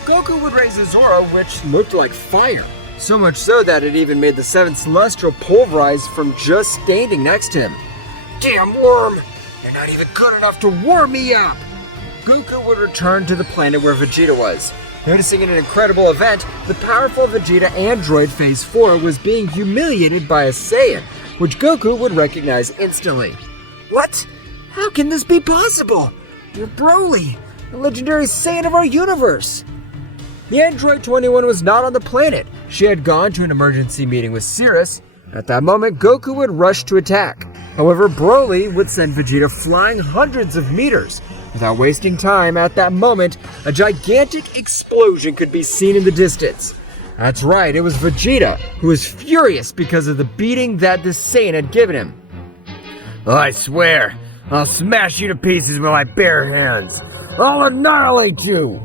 Goku would raise his aura, which looked like fire. So much so that it even made the 7th Celestial pulverize from just standing next to him. Damn worm! You're not even good enough to warm me up! Goku would return to the planet where Vegeta was. Noticing in an incredible event, the powerful Vegeta android Phase 4 was being humiliated by a Saiyan, which Goku would recognize instantly. What? How can this be possible? You're Broly, the legendary Saiyan of our universe! The android 21 was not on the planet. She had gone to an emergency meeting with Cirrus. At that moment, Goku would rush to attack. However, Broly would send Vegeta flying hundreds of meters. Without wasting time, at that moment, a gigantic explosion could be seen in the distance. That's right, it was Vegeta, who was furious because of the beating that the Saiyan had given him. I swear, I'll smash you to pieces with my bare hands. I'll annihilate you!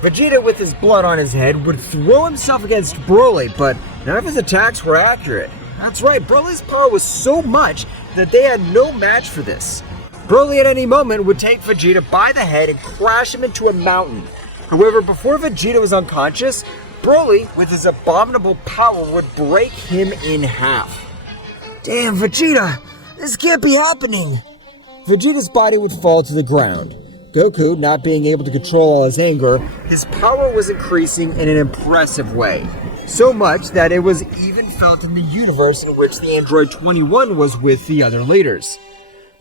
Vegeta, with his blood on his head, would throw himself against Broly, but none of his attacks were accurate. That's right, Broly's power was so much that they had no match for this. Broly at any moment would take Vegeta by the head and crash him into a mountain. However, before Vegeta was unconscious, Broly, with his abominable power, would break him in half. Damn, Vegeta! This can't be happening! Vegeta's body would fall to the ground. Goku, not being able to control all his anger, his power was increasing in an impressive way. So much that it was even felt in the universe in which the Android 21 was with the other leaders.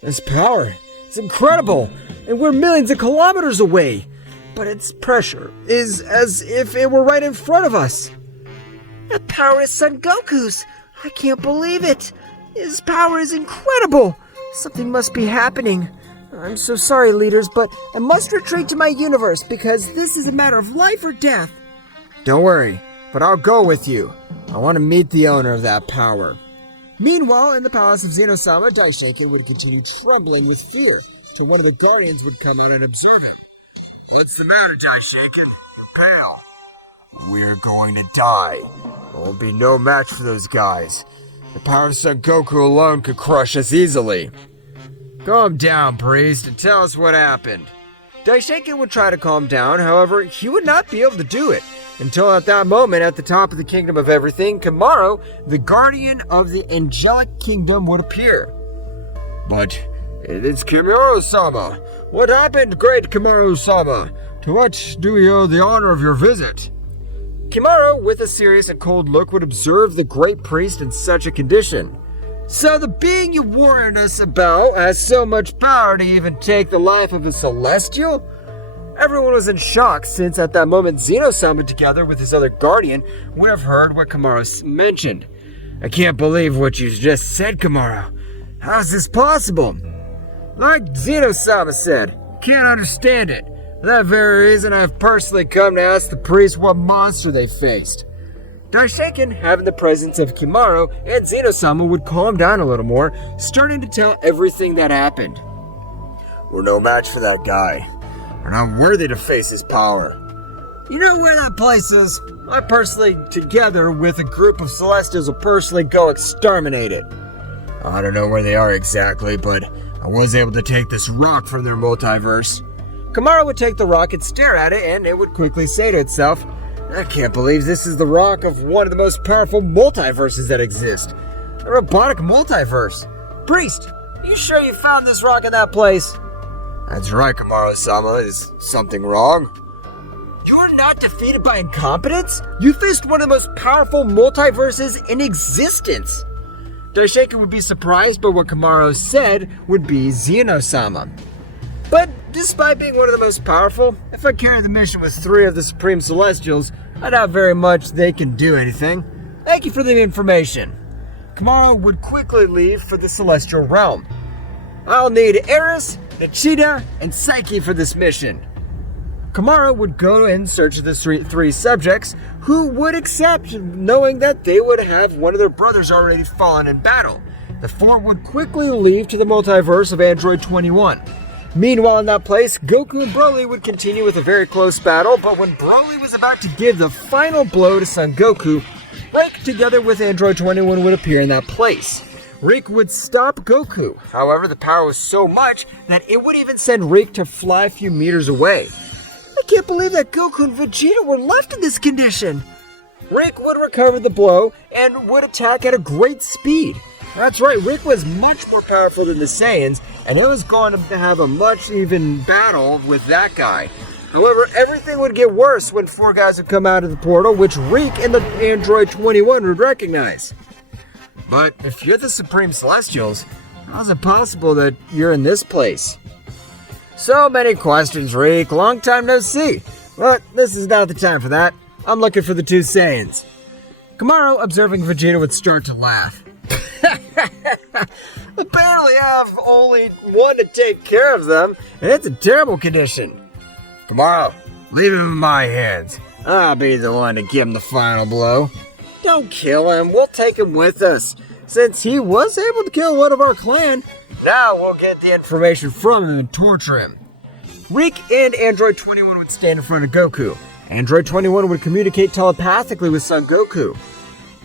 This power is incredible, and we're millions of kilometers away. But its pressure is as if it were right in front of us. That power is Son Goku's! I can't believe it! His power is incredible! Something must be happening. I'm so sorry, leaders, but I must retreat to my universe because this is a matter of life or death. Don't worry, but I'll go with you. I want to meet the owner of that power. Meanwhile, in the palace of Zeno-sama, Daishoken would continue trembling with fear, till one of the Guardians would come out and observe him. What's the matter, Daishoken? You're pale. We're going to die. There will be no match for those guys. The power of Son Goku alone could crush us easily. Calm down, priest, and tell us what happened. Daishoken would try to calm down, however, he would not be able to do it. Until at that moment, at the top of the Kingdom of Everything, Kimaro, the guardian of the Angelic Kingdom, would appear. But it's Kimaro-sama. What happened, great Kimaro-sama? To what do we owe the honor of your visit? Kimaro, with a serious and cold look, would observe the great priest in such a condition. So the being you warned us about has so much power to even take the life of a Celestial? Everyone was in shock, since at that moment Zeno-sama, together with his other guardian, would have heard what Kimaro mentioned. I can't believe what you just said, Kimaro. How is this possible? Like Zeno-sama said, can't understand it. For that very reason, I have personally come to ask the priest what monster they faced. Daishoken, having the presence of Kimaro and Zeno-sama, would calm down a little more, starting to tell everything that happened. We're no match for that guy. We're not worthy to face his power. You know where that place is? I personally, together with a group of Celestials, will personally go exterminate it. I don't know where they are exactly, but I was able to take this rock from their multiverse. Kimaro would take the rock and stare at it, and it would quickly say to itself, I can't believe this is the rock of one of the most powerful multiverses that exist. A robotic multiverse. Priest, are you sure you found this rock in that place? That's right, Kimaro-sama. Is something wrong? You're not defeated by incompetence? You faced one of the most powerful multiverses in existence. Daishoken would be surprised, but what Kimaro said would be Zeno-sama. But despite being one of the most powerful, if I carry the mission with 3 of the Supreme Celestials, I doubt very much they can do anything. Thank you for the information. Kimaro would quickly leave for the Celestial Realm. I'll need Eris, Nichita, and Psyche for this mission. Kimaro would go in search of the 3 subjects who would accept, knowing that they would have one of their brothers already fallen in battle. The 4 would quickly leave to the multiverse of Android 21. Meanwhile, in that place, Goku and Broly would continue with a very close battle, but when Broly was about to give the final blow to Son Goku, Rick, together with Android 21, would appear in that place. Rick would stop Goku. However, the power was so much that it would even send Rick to fly a few meters away. I can't believe that Goku and Vegeta were left in this condition. Rick would recover the blow and would attack at a great speed. That's right, Rick was much more powerful than the Saiyans, and it was going to have a much even battle with that guy. However, everything would get worse when four guys would come out of the portal, which Rick and the Android 21 would recognize. But if you're the Supreme Celestials, how is it possible that you're in this place? So many questions, Rick. Long time no see. But this is not the time for that. I'm looking for the two Saiyans. Kamaru, observing Vegeta, would start to laugh. Apparently I have only one to take care of them, and it's a terrible condition. Kamaru, leave him in my hands. I'll be the one to give him the final blow. Don't kill him, we'll take him with us. Since he was able to kill one of our clan, now we'll get the information from him and torture him. Rick and Android 21 would stand in front of Goku. Android 21 would communicate telepathically with Son Goku.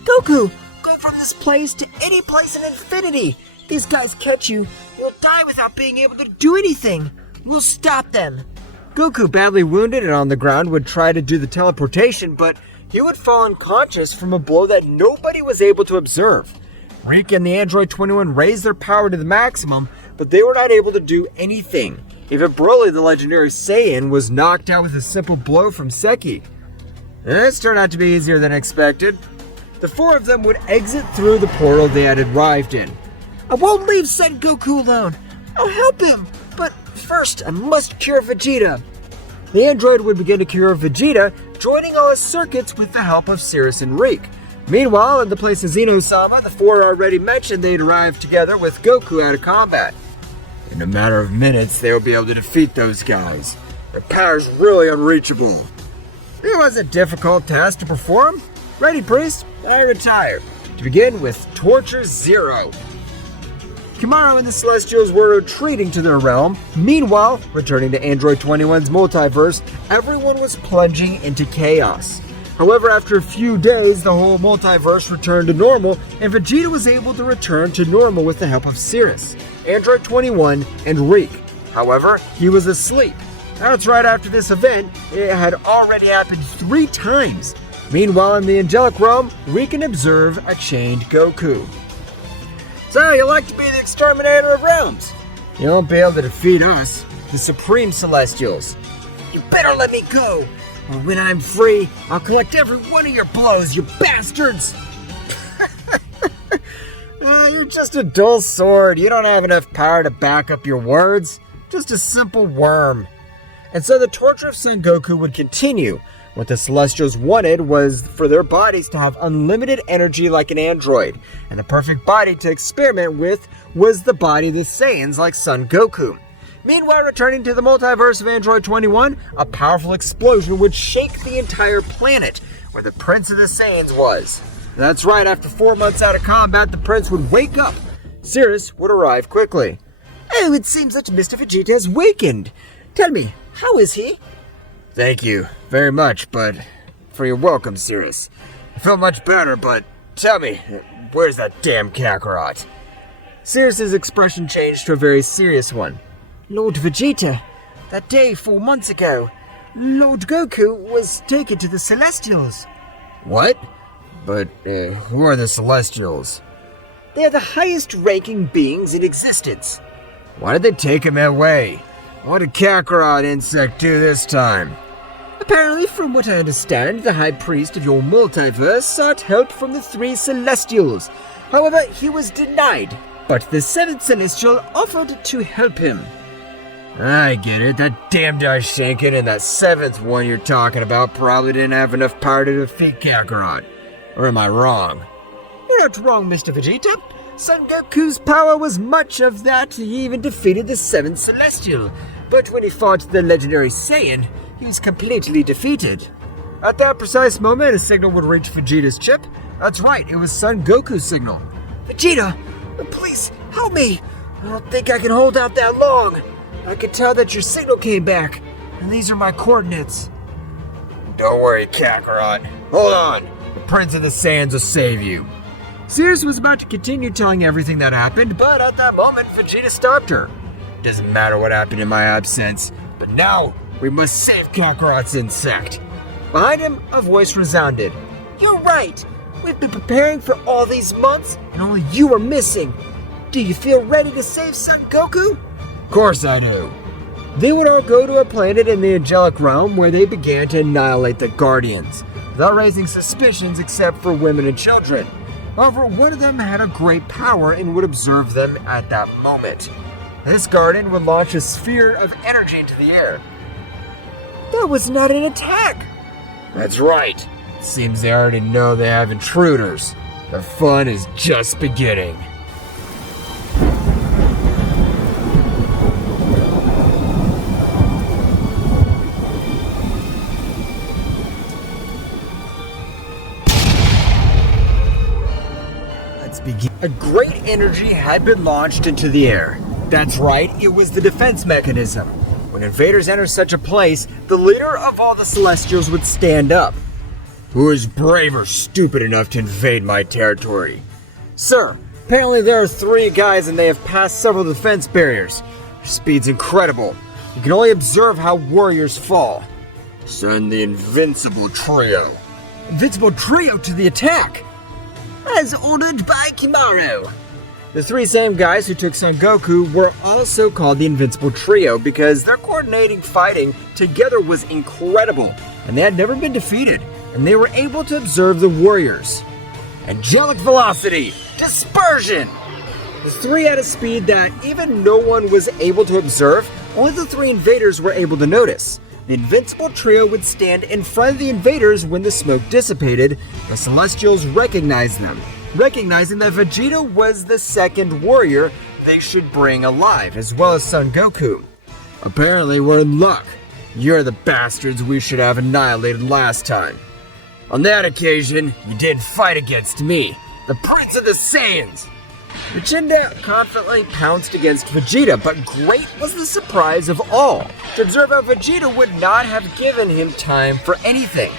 Goku, go from this place to any place in infinity. These guys catch you, you'll die without being able to do anything. We'll stop them. Goku, badly wounded and on the ground, would try to do the teleportation, but he would fall unconscious from a blow that nobody was able to observe. Rick and the Android 21 raised their power to the maximum, but they were not able to do anything. Even Broly, the legendary Saiyan, was knocked out with a simple blow from Seki. This turned out to be easier than expected. The four of them would exit through the portal they had arrived in. I won't leave Son Goku alone. I'll help him. But first, I must cure Vegeta. The android would begin to cure Vegeta, joining all his circuits with the help of Cirrus and Rick. Meanwhile, in the place of Zeno-sama, the four already mentioned they'd arrived together with Goku out of combat. In a matter of minutes, they would be able to defeat those guys. Their power's really unreachable. It was a difficult task to perform. Ready, priest? I retire. To begin with Torture Zero. Kamaru and the Celestials were retreating to their realm. Meanwhile, returning to Android 21's multiverse, everyone was plunging into chaos. However, after a few days, the whole multiverse returned to normal, and Vegeta was able to return to normal with the help of Cirrus, Android 21, and Rick. However, he was asleep. That's right, after this event, it had already happened 3 times. Meanwhile, in the angelic realm, we can observe a chained Goku. So, you like to be the exterminator of realms? You won't be able to defeat us, the Supreme Celestials. You better let me go. Or when I'm free, I'll collect every one of your blows, you bastards! You're just a dull sword. You don't have enough power to back up your words. Just a simple worm. And so the torture of Son Goku would continue. What the Celestials wanted was for their bodies to have unlimited energy like an android. And the perfect body to experiment with was the body of the Saiyans like Son Goku. Meanwhile, returning to the multiverse of Android 21, a powerful explosion would shake the entire planet, where the Prince of the Saiyans was. That's right, after 4 months out of combat, the Prince would wake up. Cirrus would arrive quickly. Oh, it seems that Mr. Vegeta has wakened. Tell me, how is he? Thank you very much, but for your welcome, Cirrus. I feel much better, but tell me, where's that damn Kakarot? Cirrus's expression changed to a very serious one. Lord Vegeta, that day 4 months ago, Lord Goku was taken to the Celestials. What? But who are the Celestials? They are the highest ranking beings in existence. Why did they take him away? What did Kakarot insect do this time? Apparently, from what I understand, the High Priest of your multiverse sought help from the 3 Celestials. However, he was denied, but the 7th Celestial offered to help him. I get it. That damned Shankin and that 7th one you're talking about probably didn't have enough power to defeat Kakarot. Or am I wrong? You're not wrong, Mr. Vegeta. Son Goku's power was much of that. He even defeated the 7th Celestial. But when he fought the legendary Saiyan, he was completely defeated. At that precise moment, a signal would reach Vegeta's chip. That's right, it was Son Goku's signal. Vegeta, please help me. I don't think I can hold out that long. I could tell that your signal came back, and these are my coordinates. Don't worry, Kakarot. Hold on. The Prince of the Saiyans will save you. Sirius was about to continue telling everything that happened, but at that moment, Vegeta stopped her. Doesn't matter what happened in my absence, but now we must save Kakarot's insect. Behind him, a voice resounded. You're right. We've been preparing for all these months, and only you are missing. Do you feel ready to save Son Goku? Of course I do. They would all go to a planet in the angelic realm where they began to annihilate the Guardians, without raising suspicions except for women and children. However, one of them had a great power and would observe them at that moment. This Guardian would launch a sphere of energy into the air. That was not an attack. That's right. Seems they already know they have intruders. The fun is just beginning. A great energy had been launched into the air. That's right, it was the defense mechanism. When invaders enter such a place, the leader of all the Celestials would stand up. Who is brave or stupid enough to invade my territory? Sir, apparently there are 3 guys and they have passed several defense barriers. Their speed's incredible. You can only observe how warriors fall. Send the Invincible Trio. Invincible Trio to the attack! As ordered by Kimaro. The 3 same guys who took Son Goku were also called the Invincible Trio because their coordinating fighting together was incredible, and they had never been defeated, and they were able to observe the warriors. Angelic Velocity! Dispersion! The 3 at a speed that even no one was able to observe, only the 3 invaders were able to notice. The Invincible Trio would stand in front of the invaders when the smoke dissipated. The Celestials recognized them, recognizing that Vegeta was the second warrior they should bring alive, as well as Son Goku. Apparently we're in luck. You're the bastards we should have annihilated last time. On that occasion, you did fight against me, the Prince of the Saiyans. Vegeta confidently pounced against Vegeta, but great was the surprise of all to observe how Vegeta would not have given him time for anything.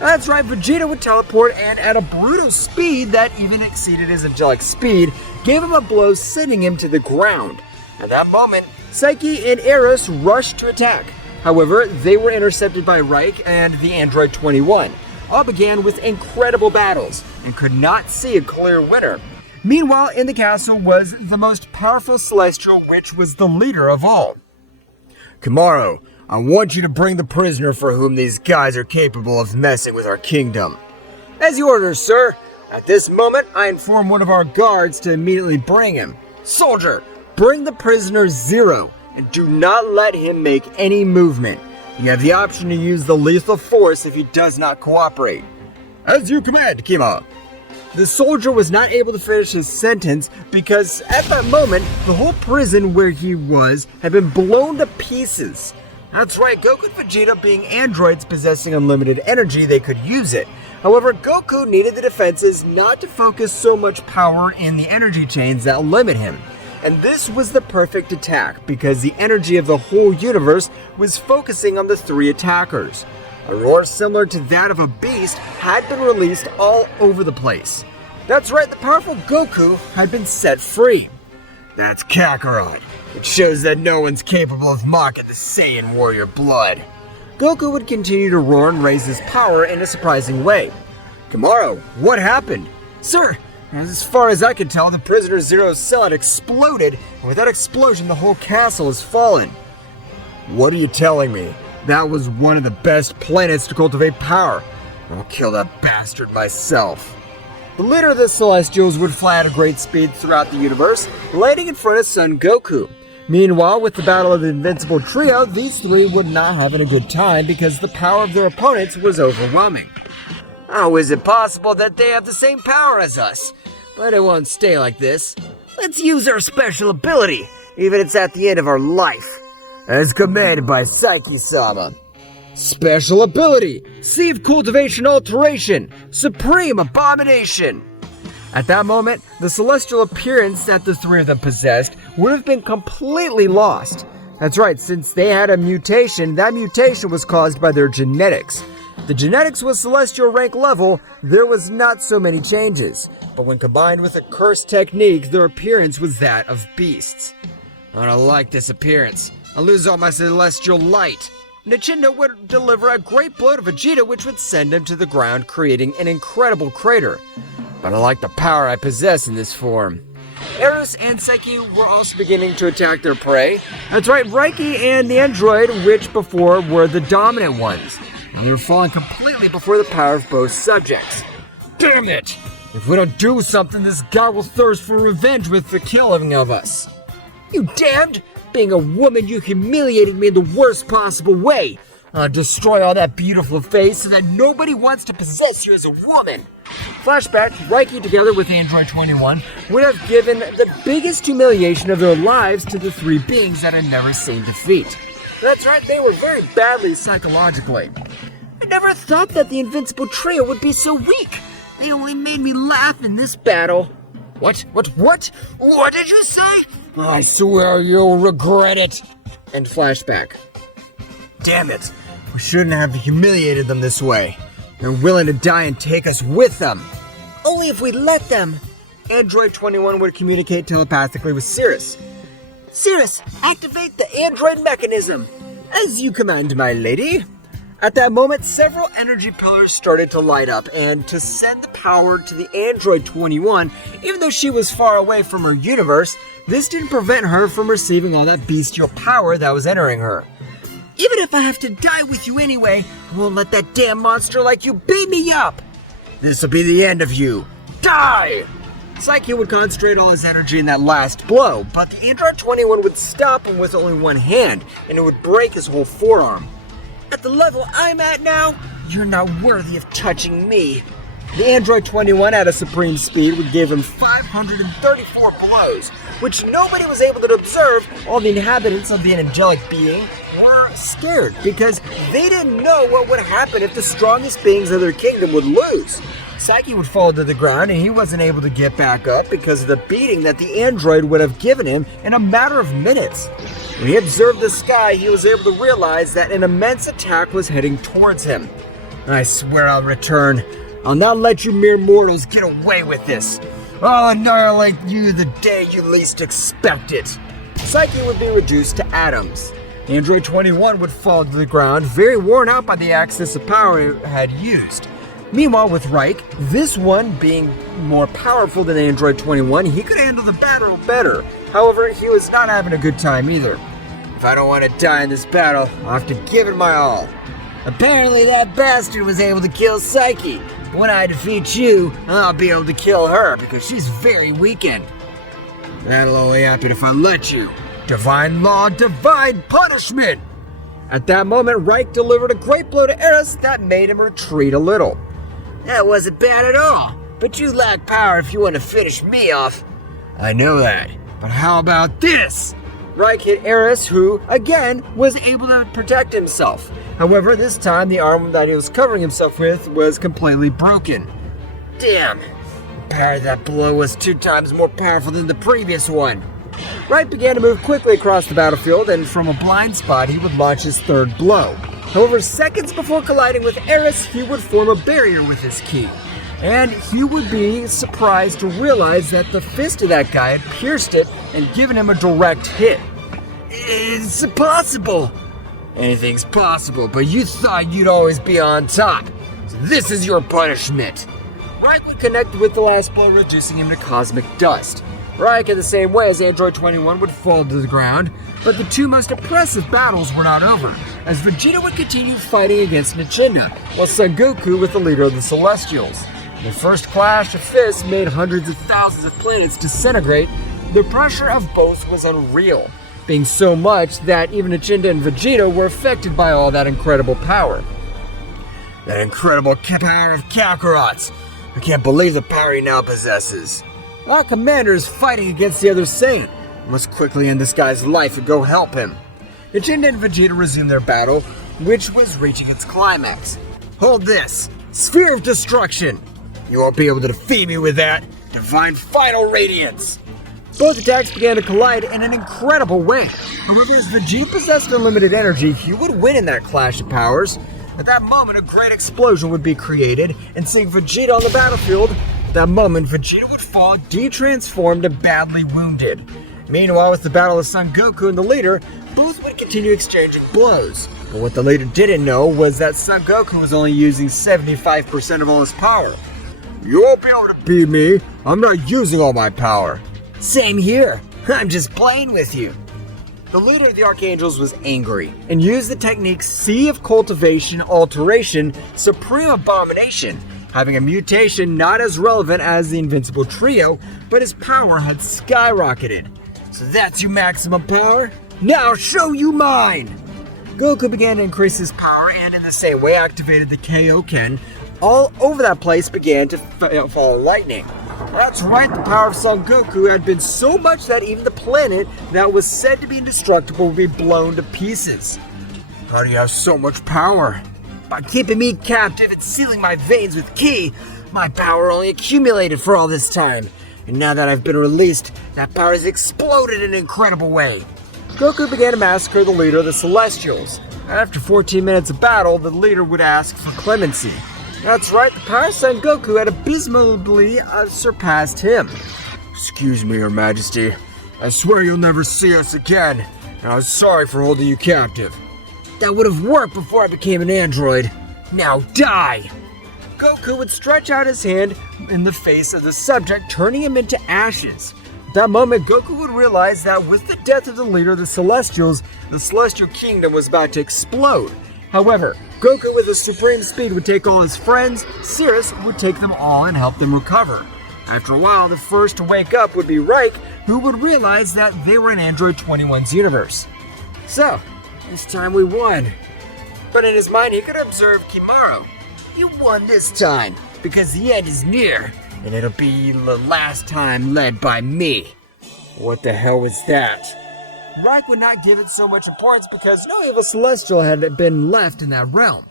That's right, Vegeta would teleport and at a brutal speed that even exceeded his angelic speed, gave him a blow sending him to the ground. At that moment, Psyche and Eris rushed to attack. However, they were intercepted by Reich and the Android 21. All began with incredible battles and could not see a clear winner. Meanwhile, in the castle was the most powerful Celestial, which was the leader of all. Kimaro, I want you to bring the prisoner for whom these guys are capable of messing with our kingdom. As you order, sir. At this moment, I inform one of our guards to immediately bring him. Soldier, bring the prisoner Zero, and do not let him make any movement. You have the option to use the lethal force if he does not cooperate. As you command, Kima. The soldier was not able to finish his sentence because at that moment, the whole prison where he was had been blown to pieces. That's right, Goku and Vegeta being androids possessing unlimited energy, they could use it. However, Goku needed the defenses not to focus so much power in the energy chains that limit him. And this was the perfect attack because the energy of the whole universe was focusing on the 3 attackers. A roar similar to that of a beast had been released all over the place. That's right, the powerful Goku had been set free. That's Kakarot. It shows that no one's capable of mocking the Saiyan warrior blood. Goku would continue to roar and raise his power in a surprising way. Kimaro, what happened? Sir, as far as I could tell, the prisoner Zero's cell had exploded, and with that explosion, the whole castle has fallen. What are you telling me? That was one of the best planets to cultivate power. I'll kill that bastard myself. The leader of the Celestials would fly at a great speed throughout the universe, landing in front of Son Goku. Meanwhile, with the battle of the Invincible Trio, these 3 would not having a good time because the power of their opponents was overwhelming. How is it possible that they have the same power as us? But it won't stay like this. Let's use our special ability, even if it's at the end of our life. As commanded by Psyche-sama. Special ability, Sieve Cultivation Alteration, Supreme Abomination. At that moment, the celestial appearance that the 3 of them possessed would have been completely lost. That's right, since they had a mutation, that mutation was caused by their genetics. The genetics was celestial rank level, there was not so many changes. But when combined with the curse techniques, their appearance was that of beasts. I don't like this appearance. I lose all my celestial light. Nintendo would deliver a great blow to Vegeta, which would send him to the ground, creating an incredible crater. But I like the power I possess in this form. Eris and Psyche were also beginning to attack their prey. That's right, Reiki and the android, which before were the dominant ones. And they were falling completely before the power of both subjects. Damn it! If we don't do something, this guy will thirst for revenge with the killing of us. You damned! Being a woman, you humiliating me in the worst possible way. I'll destroy all that beautiful face so that nobody wants to possess you as a woman. Flashback, Reiki together with Android 21 would have given the biggest humiliation of their lives to the three beings that had never seen defeat. That's right, they were very badly psychologically. I never thought that the Invincible Trio would be so weak. They only made me laugh in this battle. What? What did you say? I swear you'll regret it. And flashback. Damn it. We shouldn't have humiliated them this way. They're willing to die and take us with them. Only if we let them. Android 21 would communicate telepathically with Cirrus. Cirrus, activate the android mechanism. As you command, my lady. At that moment, several energy pillars started to light up, and to send the power to the Android 21, even though she was far away from her universe, this didn't prevent her from receiving all that bestial power that was entering her. Even if I have to die with you anyway, I won't let that damn monster like you beat me up. This'll be the end of you. Die! Psyche would concentrate all his energy in that last blow, but the Android 21 would stop him with only one hand, and it would break his whole forearm. At the level I'm at now, you're not worthy of touching me. The Android 21 at a supreme speed would give him 534 blows, which nobody was able to observe. All the inhabitants of the angelic being were scared because they didn't know what would happen if the strongest beings of their kingdom would lose. Psyche would fall to the ground and he wasn't able to get back up because of the beating that the android would have given him in a matter of minutes. When he observed the sky, he was able to realize that an immense attack was heading towards him. I swear I'll return. I'll not let you mere mortals get away with this. I'll annihilate you the day you least expect it. Psyche would be reduced to atoms. Android 21 would fall to the ground, very worn out by the axis of power it had used. Meanwhile, with Reich, this one being more powerful than Android 21, he could handle the battle better. However, he was not having a good time either. If I don't want to die in this battle, I'll have to give it my all. Apparently that bastard was able to kill Psyche. When I defeat you, I'll be able to kill her because she's very weakened. That'll only happen if I let you. Divine law, divine punishment! At that moment, Reich delivered a great blow to Eris that made him retreat a little. That wasn't bad at all, but you lack power if you want to finish me off. I know that, but how about this? Reich hit Eris, who, again, was able to protect himself. However, this time the arm that he was covering himself with was completely broken. Damn, the power of that blow was 2 times more powerful than the previous one. Reich began to move quickly across the battlefield, and from a blind spot he would launch his 3rd blow. However, seconds before colliding with Eris, he would form a barrier with his ki. And he would be surprised to realize that the fist of that guy had pierced it and given him a direct hit. It's impossible! Anything's possible, but you thought you'd always be on top. So this is your punishment. Reich would connect with the last blow, reducing him to cosmic dust. Reich, in the same way as Android 21, would fall to the ground, but the 2 most impressive battles were not over, as Vegeta would continue fighting against Nintendo, while Son Goku with the leader of the Celestials. The first clash of fists made hundreds of thousands of planets disintegrate. The pressure of both was unreal, being so much that even Nintendo and Vegeta were affected by all that incredible power. That incredible power of Kakarot's! I can't believe the power he now possesses. Our commander is fighting against the other Saiyan. We must quickly end this guy's life and go help him. Nintendo and Vegeta resumed their battle, which was reaching its climax. Hold this! Sphere of Destruction! You won't be able to defeat me with that! Divine Final Radiance! Both attacks began to collide in an incredible way. However, as Vegeta possessed unlimited energy, he would win in that clash of powers. At that moment, a great explosion would be created, and seeing Vegeta on the battlefield, at that moment, Vegeta would fall, de-transformed and badly wounded. Meanwhile, with the battle of Son Goku and the leader, both would continue exchanging blows. But what the leader didn't know was that Son Goku was only using 75% of all his power. You won't be able to beat me. I'm not using all my power. Same here. I'm just playing with you. The leader of the Archangels was angry and used the technique Sea of Cultivation Alteration Supreme Abomination, having a mutation not as relevant as the Invincible Trio, but his power had skyrocketed. So that's your maximum power? Now I'll show you mine! Goku began to increase his power and in the same way activated the Kaioken. All over that place began to fall lightning. That's right, the power of Son Goku had been so much that even the planet that was said to be indestructible would be blown to pieces. How do you have so much power? By keeping me captive and sealing my veins with ki, my power only accumulated for all this time. And now that I've been released, that power has exploded in an incredible way. Goku began to massacre the leader of the Celestials. After 14 minutes of battle, the leader would ask for clemency. That's right, the power of Son Goku had abysmally surpassed him. Excuse me, Your Majesty. I swear you'll never see us again. And I'm sorry for holding you captive. That would have worked before I became an android. Now die! Goku would stretch out his hand in the face of the subject, turning him into ashes. At that moment, Goku would realize that with the death of the leader of the Celestials, the Celestial Kingdom was about to explode. However, Goku with his supreme speed would take all his friends, Cirrus would take them all and help them recover. After a while, the first to wake up would be Reich, who would realize that they were in Android 21's universe. So, this time we won. But in his mind, he could observe Kimaru. You won this time, because the end is near, and it'll be the last time led by me. What the hell was that? Reich would not give it so much importance because no evil celestial had been left in that realm.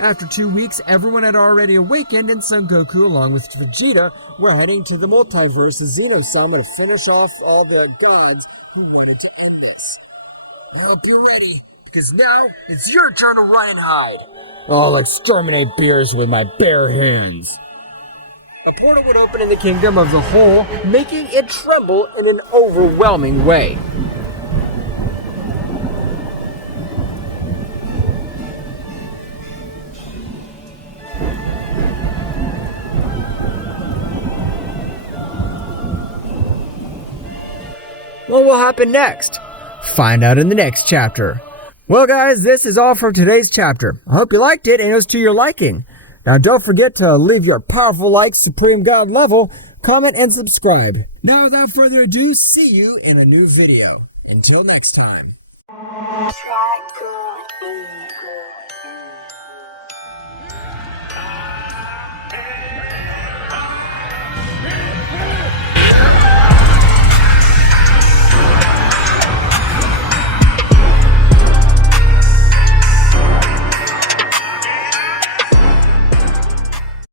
After 2 weeks, everyone had already awakened, and Son Goku, along with Vegeta, were heading to the multiverse of Zeno-sama to finish off all the gods who wanted to end this. I hope you're ready, because now it's your turn to run and hide. I'll exterminate beerus with my bare hands. A portal would open in the kingdom of the whole, making it tremble in an overwhelming way. What will happen next? Find out in the next chapter. Well guys, this is all for today's chapter. I hope you liked it and it was to your liking. Now don't forget to leave your powerful like Supreme God level, comment and subscribe. Now without further ado, see you in a new video. Until next time. Dragon Eagle.